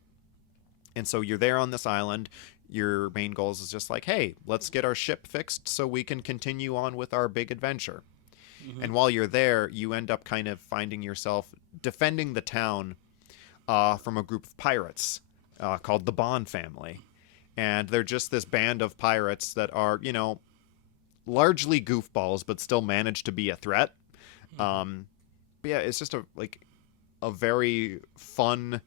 And so you're there on this island. Your main goals is just like, hey, let's get our ship fixed so we can continue on with our big adventure. Mm-hmm. And while you're there, you end up kind of finding yourself defending the town from a group of pirates called the Bond family. And they're just this band of pirates that are, largely goofballs, but still manage to be a threat. But yeah, it's just a very fun,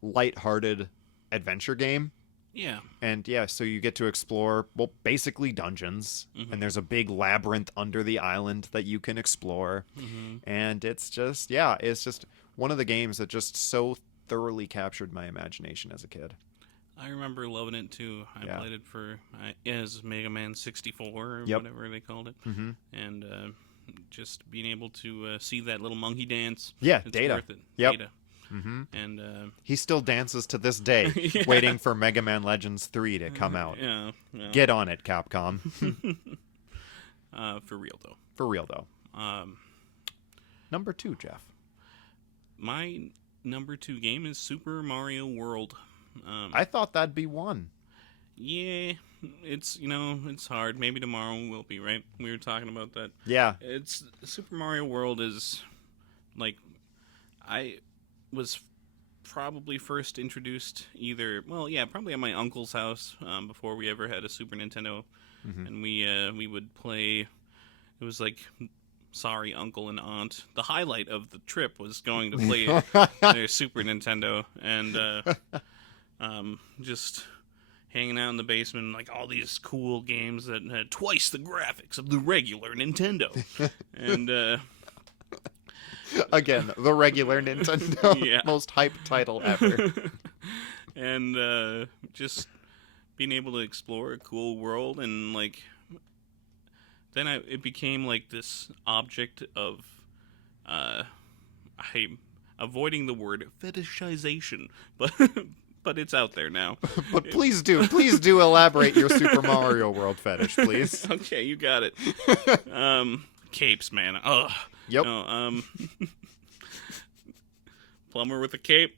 lighthearted adventure game. Yeah. And yeah, so you get to explore, well, basically dungeons, Mm-hmm. and there's a big labyrinth under the island that you can explore. Mm-hmm. And it's just one of the games that just so thoroughly captured my imagination as a kid. I remember loving it too. I Yeah. played it as Mega Man 64 or Yep. whatever they called it, Mm-hmm. and just being able to see that little monkey dance. Yeah, It's Data. worth it. Yep. Data. Mm-hmm. And He still dances to this day, Yeah. waiting for Mega Man Legends 3 to come out. Yeah. Get on it, Capcom. For real though. For real, though. Um, Number 2, Jeff. my number 2 game is Super Mario World. I thought that'd be 1. Yeah, it's it's hard. Maybe tomorrow will be, right? We were talking about that. Yeah. It's Super Mario World is like I was probably first introduced probably at my uncle's house before we ever had a Super Nintendo, Mhm. and we would play. It was like, sorry, uncle and aunt. The highlight of the trip was going to play their Super Nintendo, and just hanging out in the basement, like all these cool games that had twice the graphics of the regular Nintendo, and Again, the regular Nintendo. Yeah. Most hype title ever. and just being able to explore a cool world, and like then it became like this object of I'm avoiding the word fetishization, but but it's out there now. But please do elaborate your Super Mario World fetish, please. Okay, you got it. Capes, man. Ugh. Yep. No, plumber with a cape.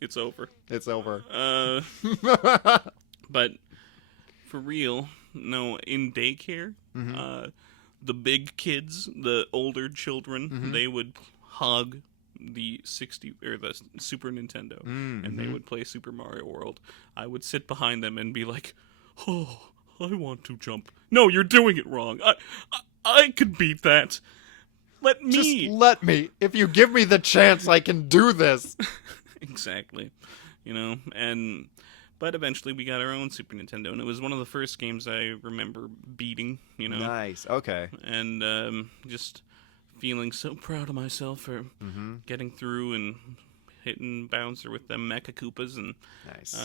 It's over. It's over. But for real, no, in daycare, the big kids, the older children, they would hug the Super Nintendo, and they would play Super Mario World. I would sit behind them and be like, "Oh, I want to jump." No, you're doing it wrong. I could beat that. Let me. Just let me. If you give me the chance, I can do this. Exactly. But eventually we got our own Super Nintendo, and it was one of the first games I remember beating, Nice. Okay. and just feeling so proud of myself for getting through and hitting Bouncer with them Mecha Koopas, and Nice.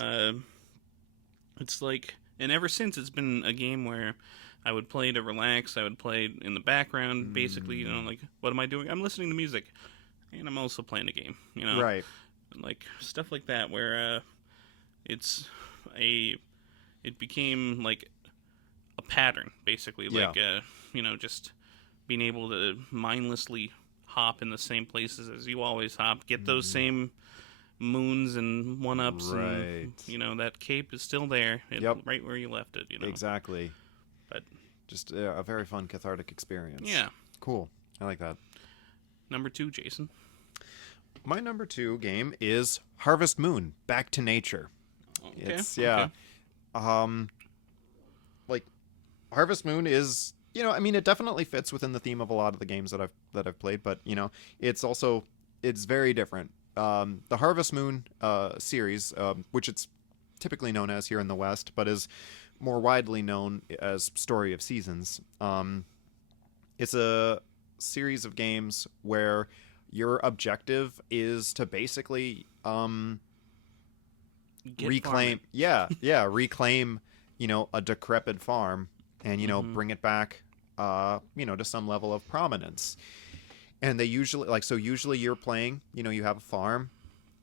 it's like, and ever since it's been a game where I would play to relax, I would play in the background, basically, like, what am I doing? I'm listening to music, and I'm also playing a game, Right. like stuff like that, where it became like a pattern, basically, like just being able to mindlessly hop in the same places as you always hop, get those same moons and one-ups, Right. and that cape is still there, right where you left it, Exactly. But just a very fun cathartic experience. yeah. Cool. I like that. Number 2, Jason. My number 2 game is Harvest Moon: Back to Nature. Okay. It's Okay. Like Harvest Moon is, it definitely fits within the theme of a lot of the games that I've played, but it's very different. The Harvest Moon series, which it's typically known as here in the West, but is more widely known as Story of Seasons. It's a series of games where your objective is to basically reclaim reclaim a decrepit farm and bring it back to some level of prominence. And they usually you're playing, you have a farm,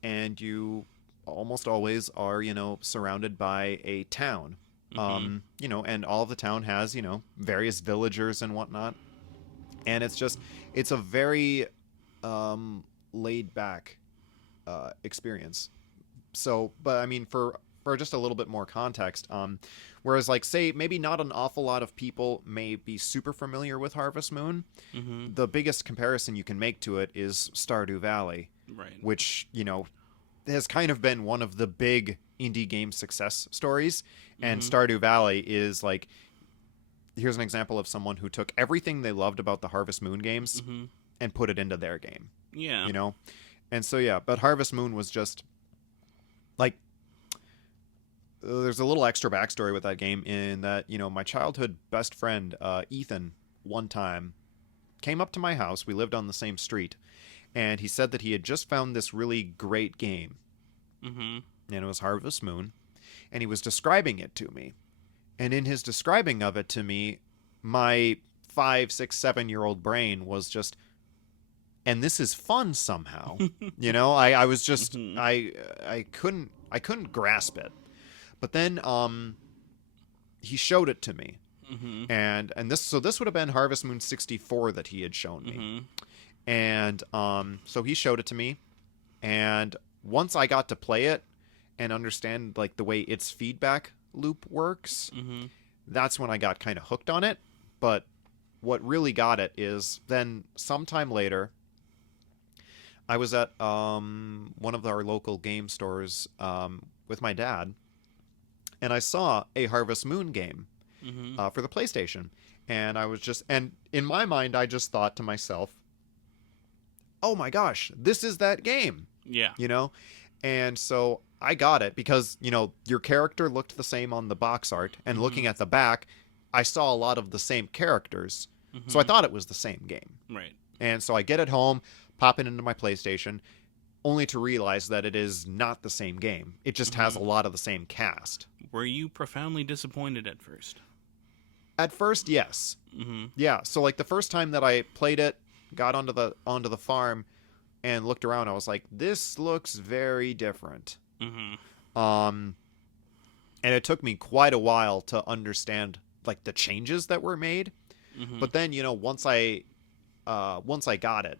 and you almost always are surrounded by a town, and all of the town has various villagers and whatnot, and it's a very laid back experience. So, but I mean, for just a little bit more context, whereas like say maybe not an awful lot of people may be super familiar with Harvest Moon, the biggest comparison you can make to it is Stardew Valley, Right. which has kind of been one of the big indie game success stories. And Stardew Valley is like, here's an example of someone who took everything they loved about the Harvest Moon games and put it into their game. Yeah. And so but Harvest Moon was just like, there's a little extra backstory with that game in that my childhood best friend Ethan one time came up to my house. We lived on the same street, and he said that he had just found this really great game, and it was Harvest Moon, and he was describing it to me. And in his describing of it to me, my 5, 6, 7-year-old brain was just, and this is fun somehow. I was just I couldn't grasp it. But then he showed it to me. And this would have been Harvest Moon 64 that he had shown me. And so he showed it to me, and once I got to play it and understand like the way its feedback loop works, that's when I got kind of hooked on it. But what really got it is then sometime later, I was at one of our local game stores with my dad, and I saw a Harvest Moon game for the PlayStation. And and in my mind, I just thought to myself, oh my gosh, this is that game. Yeah. And so I got it because, your character looked the same on the box art, and looking at the back, I saw a lot of the same characters. So I thought it was the same game. Right. And so I get it home, pop it into my PlayStation, only to realize that it is not the same game. It just has a lot of the same cast. Were you profoundly disappointed at first? At first, yes. Yeah, so like the first time that I played it, got onto the farm and looked around, I was like, this looks very different. And it took me quite a while to understand like the changes that were made. But then, once I once I got it,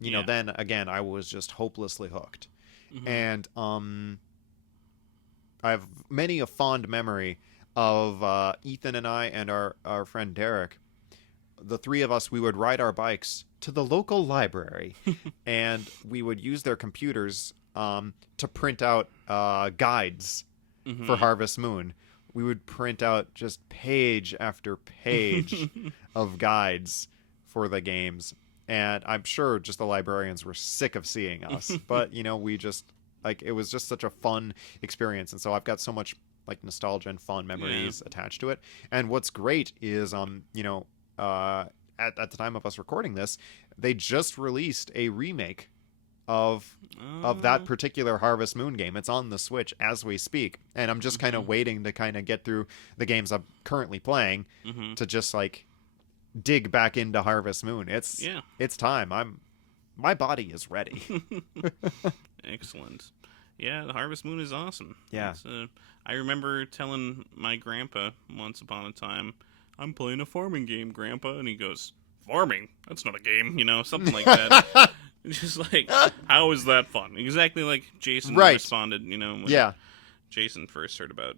you know, Yeah. then again I was just hopelessly hooked. Hmm. And I have many a fond memory of Ethan and I and our friend Derek. The three of us, we would ride our bikes to the local library, and we would use their computers to print out guides for Hmm. Harvest Moon. We would print out just page after page of guides for the games. And I'm sure just the librarians were sick of seeing us. But, you know, we just, like, it was just such a fun experience. And so I've got so much, like, nostalgia and fond Yeah. memories attached to it. And what's great is, you know, at the time of us recording this, they just released a remake of that Uh, particular Harvest Moon game. It's on the Switch as we speak, and I'm just kind hmm. of waiting to kind of get through the games I'm currently playing Hmm. to just like dig back into Harvest Moon. Yeah. It's time. My body is ready. Excellent. Yeah, the Harvest Moon is awesome. Yeah. I remember telling my grandpa once upon a time, I'm playing a farming game, Grandpa. And he goes, farming? That's not a game, you know, something like that. Just like, how is that fun? Exactly like Jason Right. responded, you know, when Yeah. Jason first heard about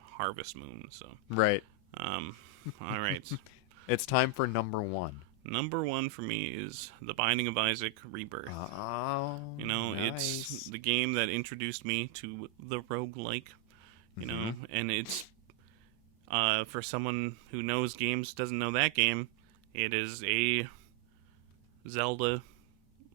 Harvest Moon. So, Right. um, all right. It's time for number one. Number one for me is The Binding of Isaac Rebirth. Oh, You know, it's nice. the game that introduced me to the roguelike, you know, and it's for someone who knows games, doesn't know that game, it is a Zelda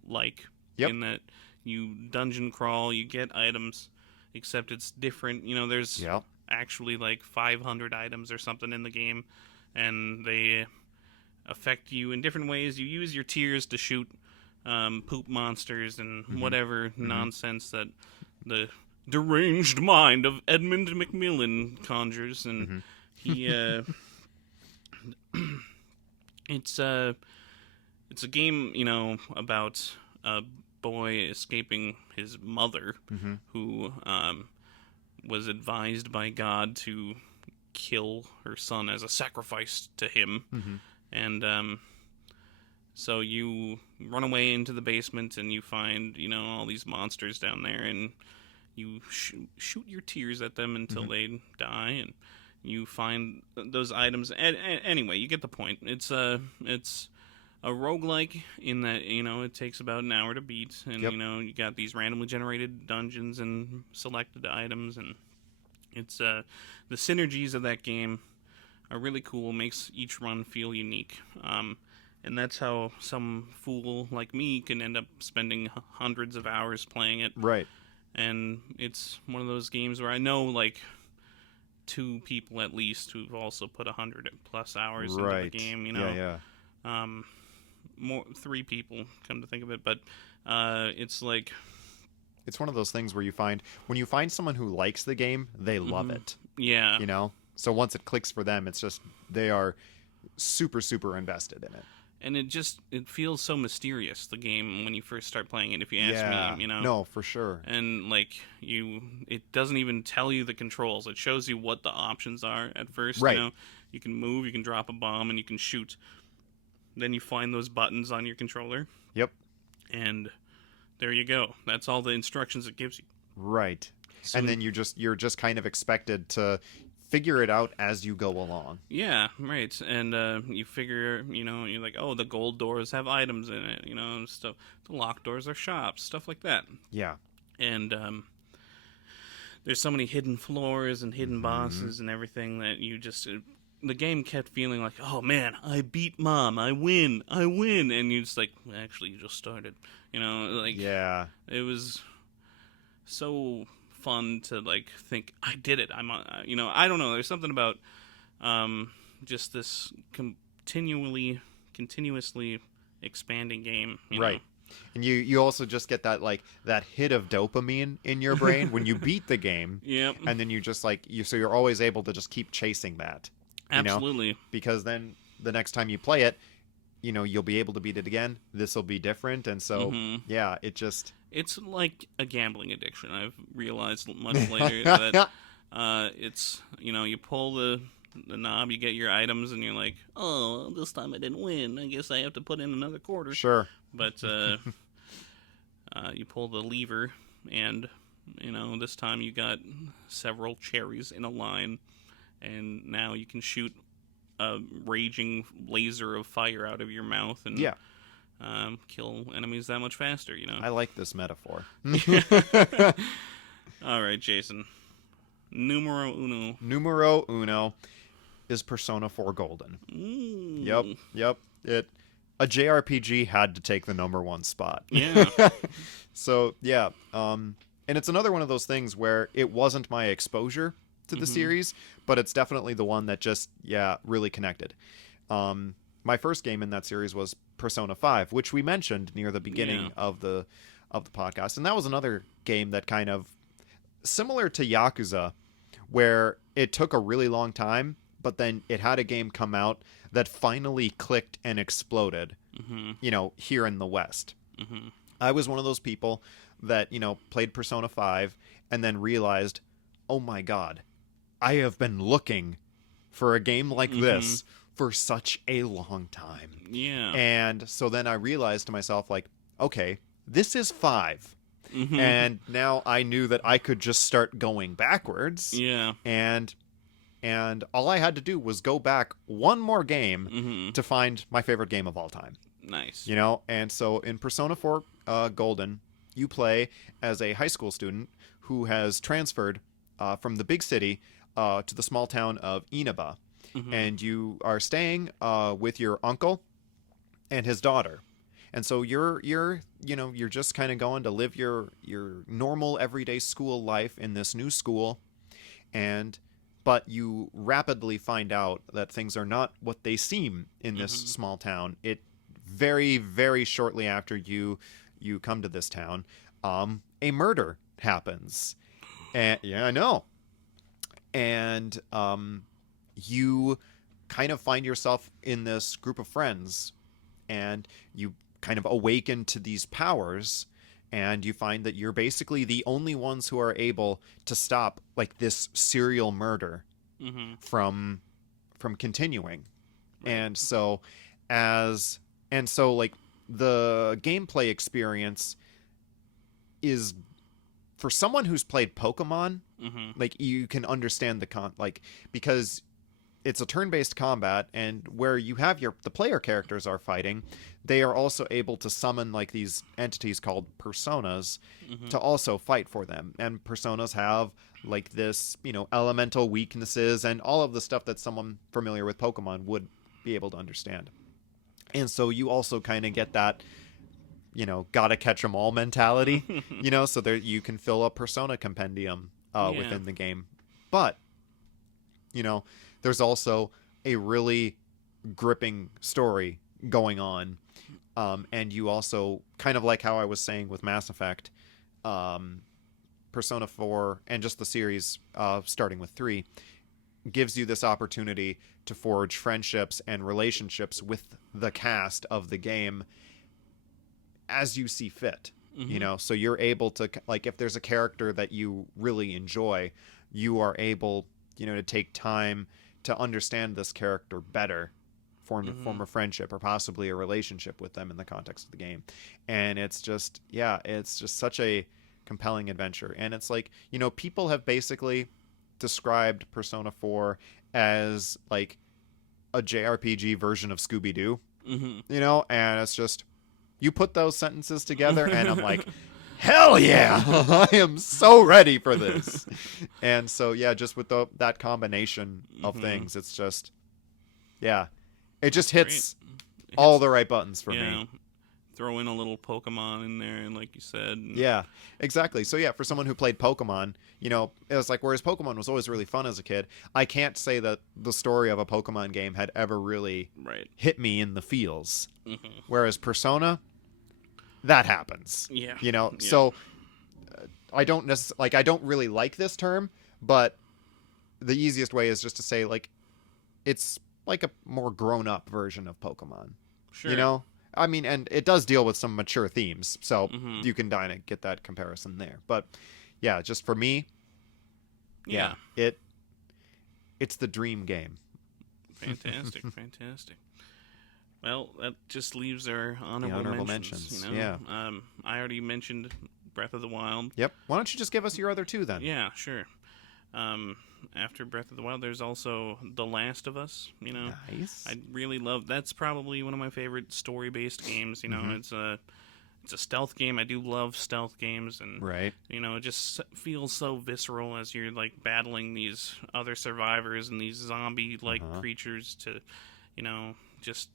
like Yep. in that you dungeon crawl, you get items, except it's different. You know, there's Yep. actually like 500 items or something in the game, and they affect you in different ways. You use your tears to shoot poop monsters and whatever nonsense that the deranged mind of Edmund Macmillan conjures, and he it's a game, you know, about a boy escaping his mother, who was advised by God to kill her son as a sacrifice to him, and so you run away into the basement and you find, you know, all these monsters down there, and you shoot your tears at them until they die, and you find those items. Anyway, you get the point. It's a roguelike in that, you know, it takes about an hour to beat, and Yep. you know, you got these randomly generated dungeons and selected items, and it's the synergies of that game are really cool. Makes each run feel unique. And that's how some fool like me can end up spending hundreds of hours playing it. Right. And it's one of those games where I know like two people at least who've also put 100+ hours into the game. You know, Yeah. more 3 people come to think of it, but it's like It's one of those things where you find when you find someone who likes the game, they love it. yeah, You know? So once it clicks for them, it's just they are super, super invested in it. and it feels so mysterious, the game, when you first start playing it, if you ask me, you know. No, for sure. And like it doesn't even tell you the controls. It shows you what the options are at first. Right. You know, you can move, you can drop a bomb, and you can shoot. Then you find those buttons on your controller, Yep. and there you go. That's all the instructions it gives you. Right. So, And then you're just kind of expected to figure it out as you go along. yeah, right. And you figure, you know, you're like, oh, the gold doors have items in it, you know, stuff. The locked doors are shops, stuff like that. Yeah. And there's so many hidden floors and hidden bosses and everything that you just the game kept feeling like, oh man, I beat Mom, I win, and you just like, actually, you just started, you know, like, Yeah. it was so fun to like think I did it. I'm you know, I don't know. There's something about just this continuously expanding game. You Right. know? And you also just get that hit of dopamine in your brain when you beat the game. Yep. And then you just so you're always able to just keep chasing that. You know? Absolutely. Because then the next time you play it, you know, you'll be able to beat it again. This will be different. And so, yeah, it just... It's like a gambling addiction. I've realized much later that it's, you know, you pull the the knob, you get your items, and you're like, oh, this time I didn't win. I guess I have to put in another quarter. Sure. But you pull the lever, and this time you got several cherries in a line, and now you can shoot a raging laser of fire out of your mouth and Yeah. kill enemies that much faster. I like this metaphor. All right, Jason. Numero uno. Numero uno is Persona 4 Golden. Mm. Yep. A JRPG had to take the number one spot. Yeah. So, yeah. And it's another one of those things where it wasn't my exposure to the series, but it's definitely the one that just, really connected. My first game in that series was Persona 5, which we mentioned near the beginning of the podcast. And that was another game that kind of, similar to Yakuza, where it took a really long time, but then it had a game come out that finally clicked and exploded, here in the West. I was one of those people that, played Persona 5 and then realized, oh my God, I have been looking for a game like this for such a long time. Yeah. And so then I realized to myself, like, okay, this is 5. And now I knew that I could just start going backwards. Yeah. And all I had to do was go back one more game to find my favorite game of all time. Nice. And so in Persona 4 Golden, you play as a high school student who has transferred from the big city to the small town of Inaba. And you are staying with your uncle and his daughter. And so you're just kind of going to live your normal everyday school life in this new school, but you rapidly find out that things are not what they seem in this small town. It very, very shortly after you come to this town, a murder happens. And yeah, I know. And you kind of find yourself in this group of friends, and you kind of awaken to these powers, and you find that you're basically the only ones who are able to stop like this serial murder from continuing. Right. And so like the gameplay experience is, for someone who's played Pokemon, like you can understand because it's a turn-based combat, and where you have the player characters are fighting, they are also able to summon like these entities called personas to also fight for them. And personas have like this, elemental weaknesses and all of the stuff that someone familiar with Pokemon would be able to understand. And so you also kind of get that, gotta catch them all mentality, so there you can fill a Persona compendium within the game. But, there's also a really gripping story going on. And you also, kind of like how I was saying with Mass Effect, Persona 4, and just the series starting with 3, gives you this opportunity to forge friendships and relationships with the cast of the game as you see fit. So you're able to, like, if there's a character that you really enjoy, you are able, to take time to understand this character better, form a friendship or possibly a relationship with them in the context of the game. And it's just such a compelling adventure. And it's like, people have basically described Persona 4 as like a JRPG version of Scooby-Doo, and it's just, you put those sentences together and I'm like, hell yeah, I am so ready for this. And so, just with that combination of things, it's just, it just hits all the right buttons for me. Throw in a little Pokemon in there, and like you said. Yeah, exactly. So for someone who played Pokemon, it was like, whereas Pokemon was always really fun as a kid, I can't say that the story of a Pokemon game had ever really hit me in the feels. Whereas Persona, that happens. Yeah. So I don't necessarily, I don't really like this term, but the easiest way is just to say, like, it's like a more grown-up version of Pokemon. Sure. I mean, and it does deal with some mature themes, so you can kind of get that comparison there. But just for me, it's It's the dream game. Fantastic, fantastic. Well, that just leaves our The honorable mentions. mentions. You know, Yeah. I already mentioned Breath of the Wild. Yep. Why don't you just give us your other two then? Yeah, sure. After Breath of the Wild, there's also The Last of Us. You know, Nice. I really love. That's probably one of my favorite story-based games. You know, it's a stealth game. I do love stealth games, and Right. you know, it just feels so visceral as you're like battling these other survivors and these zombie-like creatures to, you know, just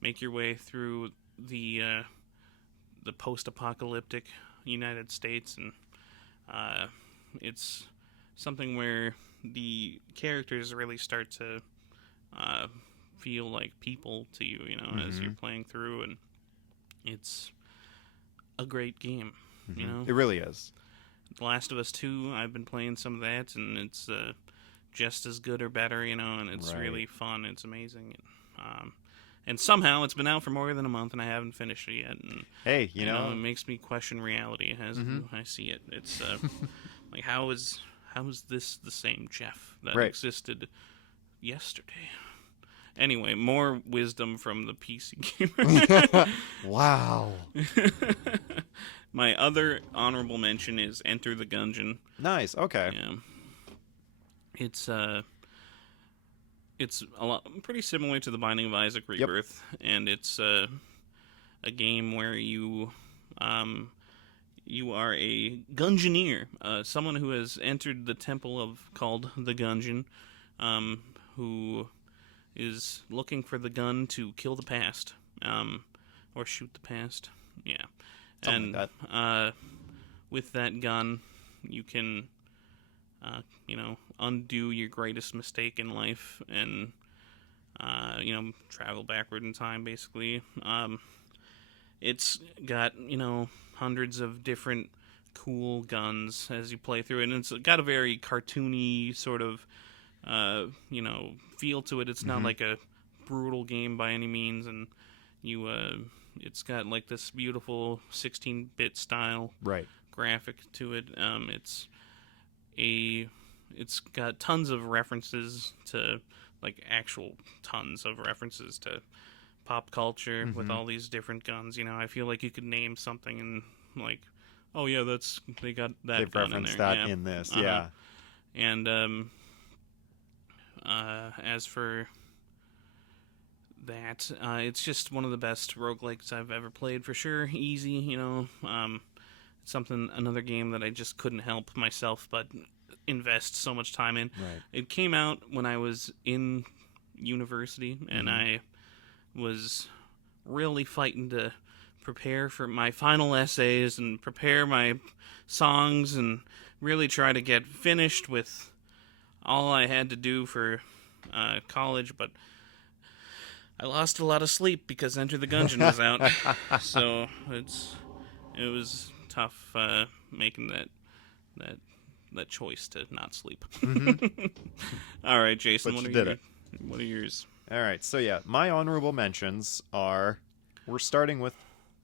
make your way through the post-apocalyptic United States, and it's something where the characters really start to feel like people to you, you know, as you're playing through, and it's a great game, you know. It really is. The Last of Us 2, I've been playing some of that, and it's just as good or better, you know, and it's Right. really fun. It's amazing. And somehow it's been out for more than a month, and I haven't finished it yet. And Hey, you it know, makes me question reality as I see it. It's like how is this the same Jeff that Right. existed yesterday? Anyway, more wisdom from the PC gamer. wow. My other honorable mention is Enter the Gungeon. Nice. Okay. Yeah. It's a lot pretty similar to The Binding of Isaac Rebirth, and it's a game where you are a Gungeoneer, someone who has entered the temple called the Gungeon, who is looking for the gun to kill the past, or shoot the past. Yeah. Something like that. With that gun, you can, you know, undo your greatest mistake in life and, you know, travel backward in time, basically. It's got, you know, hundreds of different cool guns as you play through it, and it's got a very cartoony sort of, you know, feel to it. It's not like a brutal game by any means, and it's got like this beautiful 16-bit style Right. graphic to it. It's got tons of references to, like, actual tons of references to pop culture with all these different guns. You know, I feel like you could name something and like, oh yeah, they got that They've gun in referenced there. that Yeah. in this. Yeah. And as for that, it's just one of the best roguelikes I've ever played for sure. Easy, you know. Another game that I just couldn't help myself but invest so much time in. Right. It came out when I was in university, and I was really fighting to prepare for my final essays and prepare my songs and really try to get finished with all I had to do for college, but I lost a lot of sleep because Enter the Gungeon was out. So it was tough making that choice to not sleep. All right, Jason, But you did it. What are yours? All right. So yeah, my honorable mentions are, we're starting with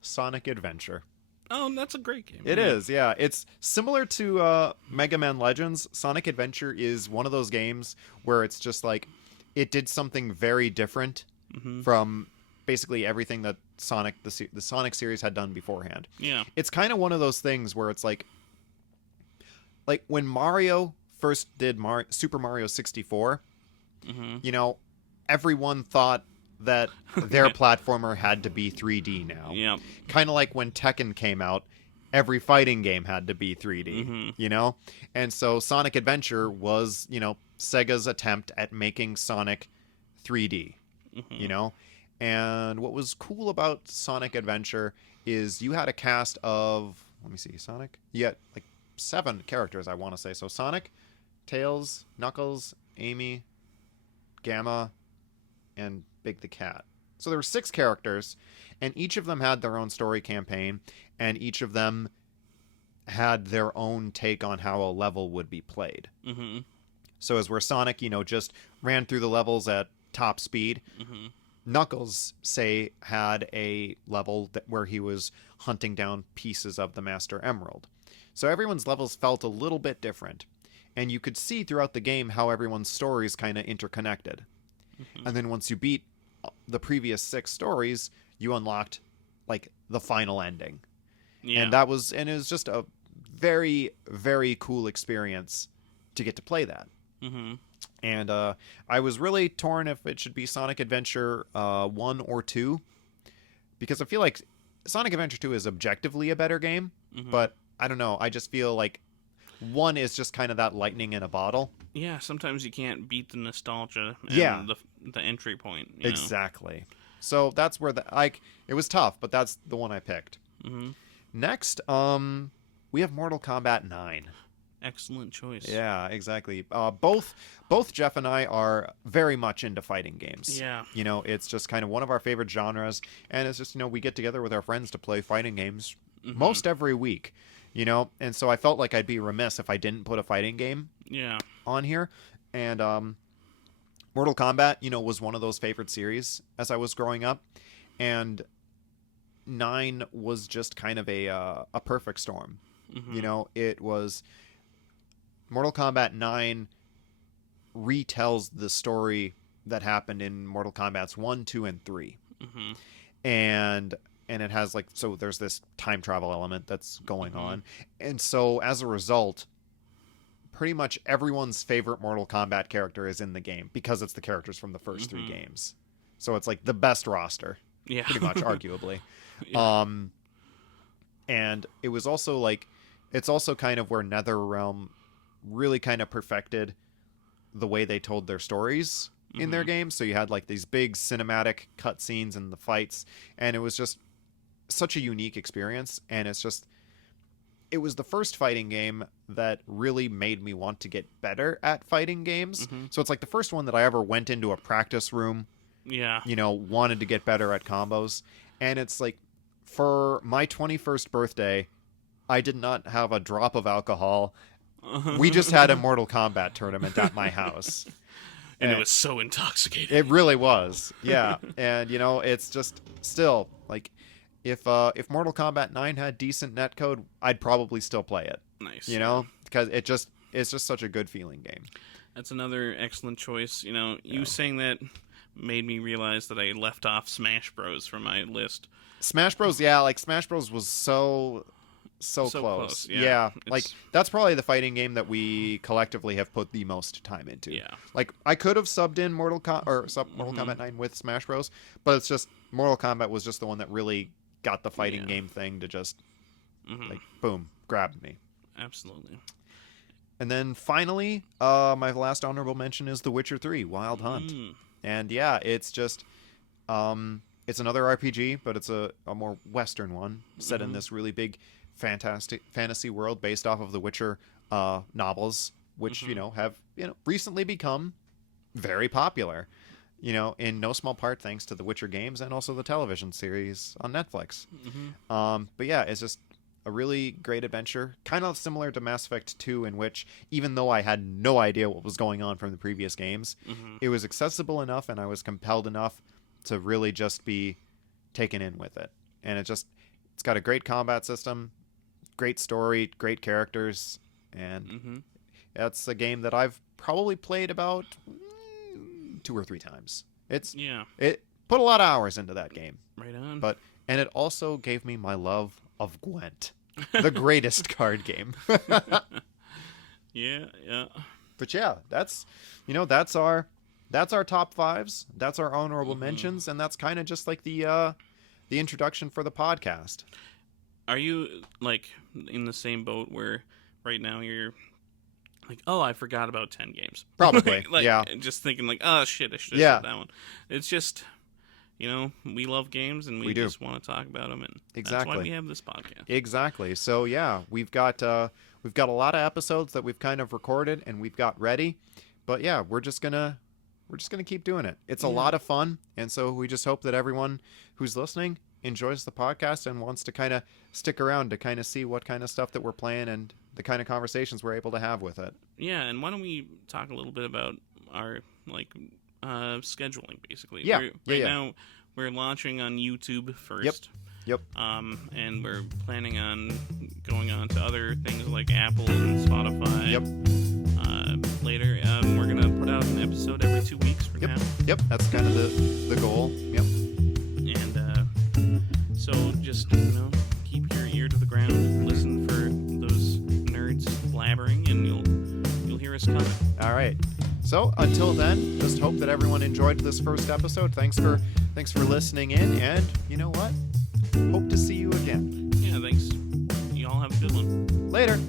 Sonic Adventure. Oh, that's a great game. It is, yeah. It's similar to Mega Man Legends. Sonic Adventure is one of those games where it's just like, it did something very different from basically everything that the Sonic series had done beforehand. Yeah. It's kind of one of those things where it's like when Mario first did Super Mario 64, you know, everyone thought that their platformer had to be 3D now. Yeah. Kind of like when Tekken came out, every fighting game had to be 3D, you know? And so Sonic Adventure was, you know, Sega's attempt at making Sonic 3D, you know? And what was cool about Sonic Adventure is you had a cast of, let me see, Sonic? You had like 7 characters, I want to say. So Sonic, Tails, Knuckles, Amy, Gamma, and Big the Cat. So there were 6 characters, and each of them had their own story campaign, and each of them had their own take on how a level would be played. So as where Sonic, you know, just ran through the levels at top speed, Knuckles, say, had a level where he was hunting down pieces of the Master Emerald. So everyone's levels felt a little bit different. and you could see throughout the game how everyone's stories kind of interconnected. And then once you beat the previous 6 stories, you unlocked like the final ending. Yeah. And it was just a very, very cool experience to get to play that. Mm-hmm. And I was really torn if it should be Sonic Adventure 1 or 2, because I feel like Sonic Adventure 2 is objectively a better game, but I don't know. I just feel like 1 is just kind of that lightning in a bottle. Yeah, sometimes you can't beat the nostalgia and the entry point. Exactly. So that's where it was tough, but that's the one I picked. Mm-hmm. Next, we have Mortal Kombat 9. Excellent choice. Yeah, exactly. Both Jeff and I are very much into fighting games. Yeah. It's just kind of one of our favorite genres, and it's just, we get together with our friends to play fighting games most every week, and so I felt like I'd be remiss if I didn't put a fighting game on here. And Mortal Kombat, was one of those favorite series as I was growing up, and 9 was just kind of a perfect storm. It was Mortal Kombat 9 retells the story that happened in Mortal Kombat's 1, 2, and 3. And it has so there's this time travel element that's going on. And so as a result, pretty much everyone's favorite Mortal Kombat character is in the game because it's the characters from the first 3 games. So it's like the best roster. Yeah. Pretty much, arguably. And it was also it's also kind of where NetherRealm really kind of perfected the way they told their stories in their games. So you had these big cinematic cutscenes and the fights, and it was just such a unique experience. And it was the first fighting game that really made me want to get better at fighting games. So it's the first one that I ever went into a practice room, wanted to get better at combos. And it's for my 21st birthday, I did not have a drop of alcohol. We just had a Mortal Kombat tournament at my house. And it was so intoxicating. It really was. Yeah. And, it's just still if Mortal Kombat 9 had decent netcode, I'd probably still play it. Nice. Because it's just such a good feeling game. That's another excellent choice. You saying that made me realize that I left off Smash Bros. From my list. Smash Bros. Yeah, Smash Bros. Was so close. Yeah. That's probably the fighting game that we collectively have put the most time into. Yeah. I could have subbed in Mortal Kombat 9 with Smash Bros, but it's just Mortal Kombat was just the one that really got the fighting game thing to just boom, grabbed me. Absolutely. And then finally, my last honorable mention is The Witcher 3: Wild Hunt. And yeah, it's just it's another RPG, but it's a more Western one set in this really big fantastic fantasy world based off of the Witcher novels, which have recently become very popular, in no small part thanks to the Witcher games and also the television series on Netflix. But yeah, it's just a really great adventure, kind of similar to Mass Effect 2, in which even though I had no idea what was going on from the previous games, it was accessible enough and I was compelled enough to really just be taken in with it. And it's got a great combat system, great story, great characters, and it's a game that I've probably played about 2 or 3 times. It put a lot of hours into that game. Right on. And it also gave me my love of Gwent, the greatest card game. Yeah. But yeah, that's our top 5s. That's our honorable mentions, and that's kind of just the introduction for the podcast. Are you in the same boat where right now you're oh, I forgot about 10 games? Probably. Yeah. Just thinking oh shit, I should have said that one. It's just we love games and we just want to talk about them, and that's why we have this podcast. Exactly. So yeah, we've got a lot of episodes that we've kind of recorded and we've got ready. But yeah, we're just gonna keep doing it. It's a lot of fun, and so we just hope that everyone who's listening enjoys the podcast and wants to kind of stick around to kind of see what kind of stuff that we're playing and the kind of conversations we're able to have with it. Yeah, and why don't we talk a little bit about our scheduling, basically. Yeah. Right now, we're launching on YouTube first. Yep. And we're planning on going on to other things like Apple and Spotify. Yep. later. We're going to put out an episode every 2 weeks from now. Yep, that's kind of the goal. Yep. And so just, keep your ear to the ground, listen for those nerds blabbering, and you'll hear us coming. All right. So until then, just hope that everyone enjoyed this first episode. Thanks for listening in, and you know what? Hope to see you again. Yeah, thanks. You all have a good one. Later.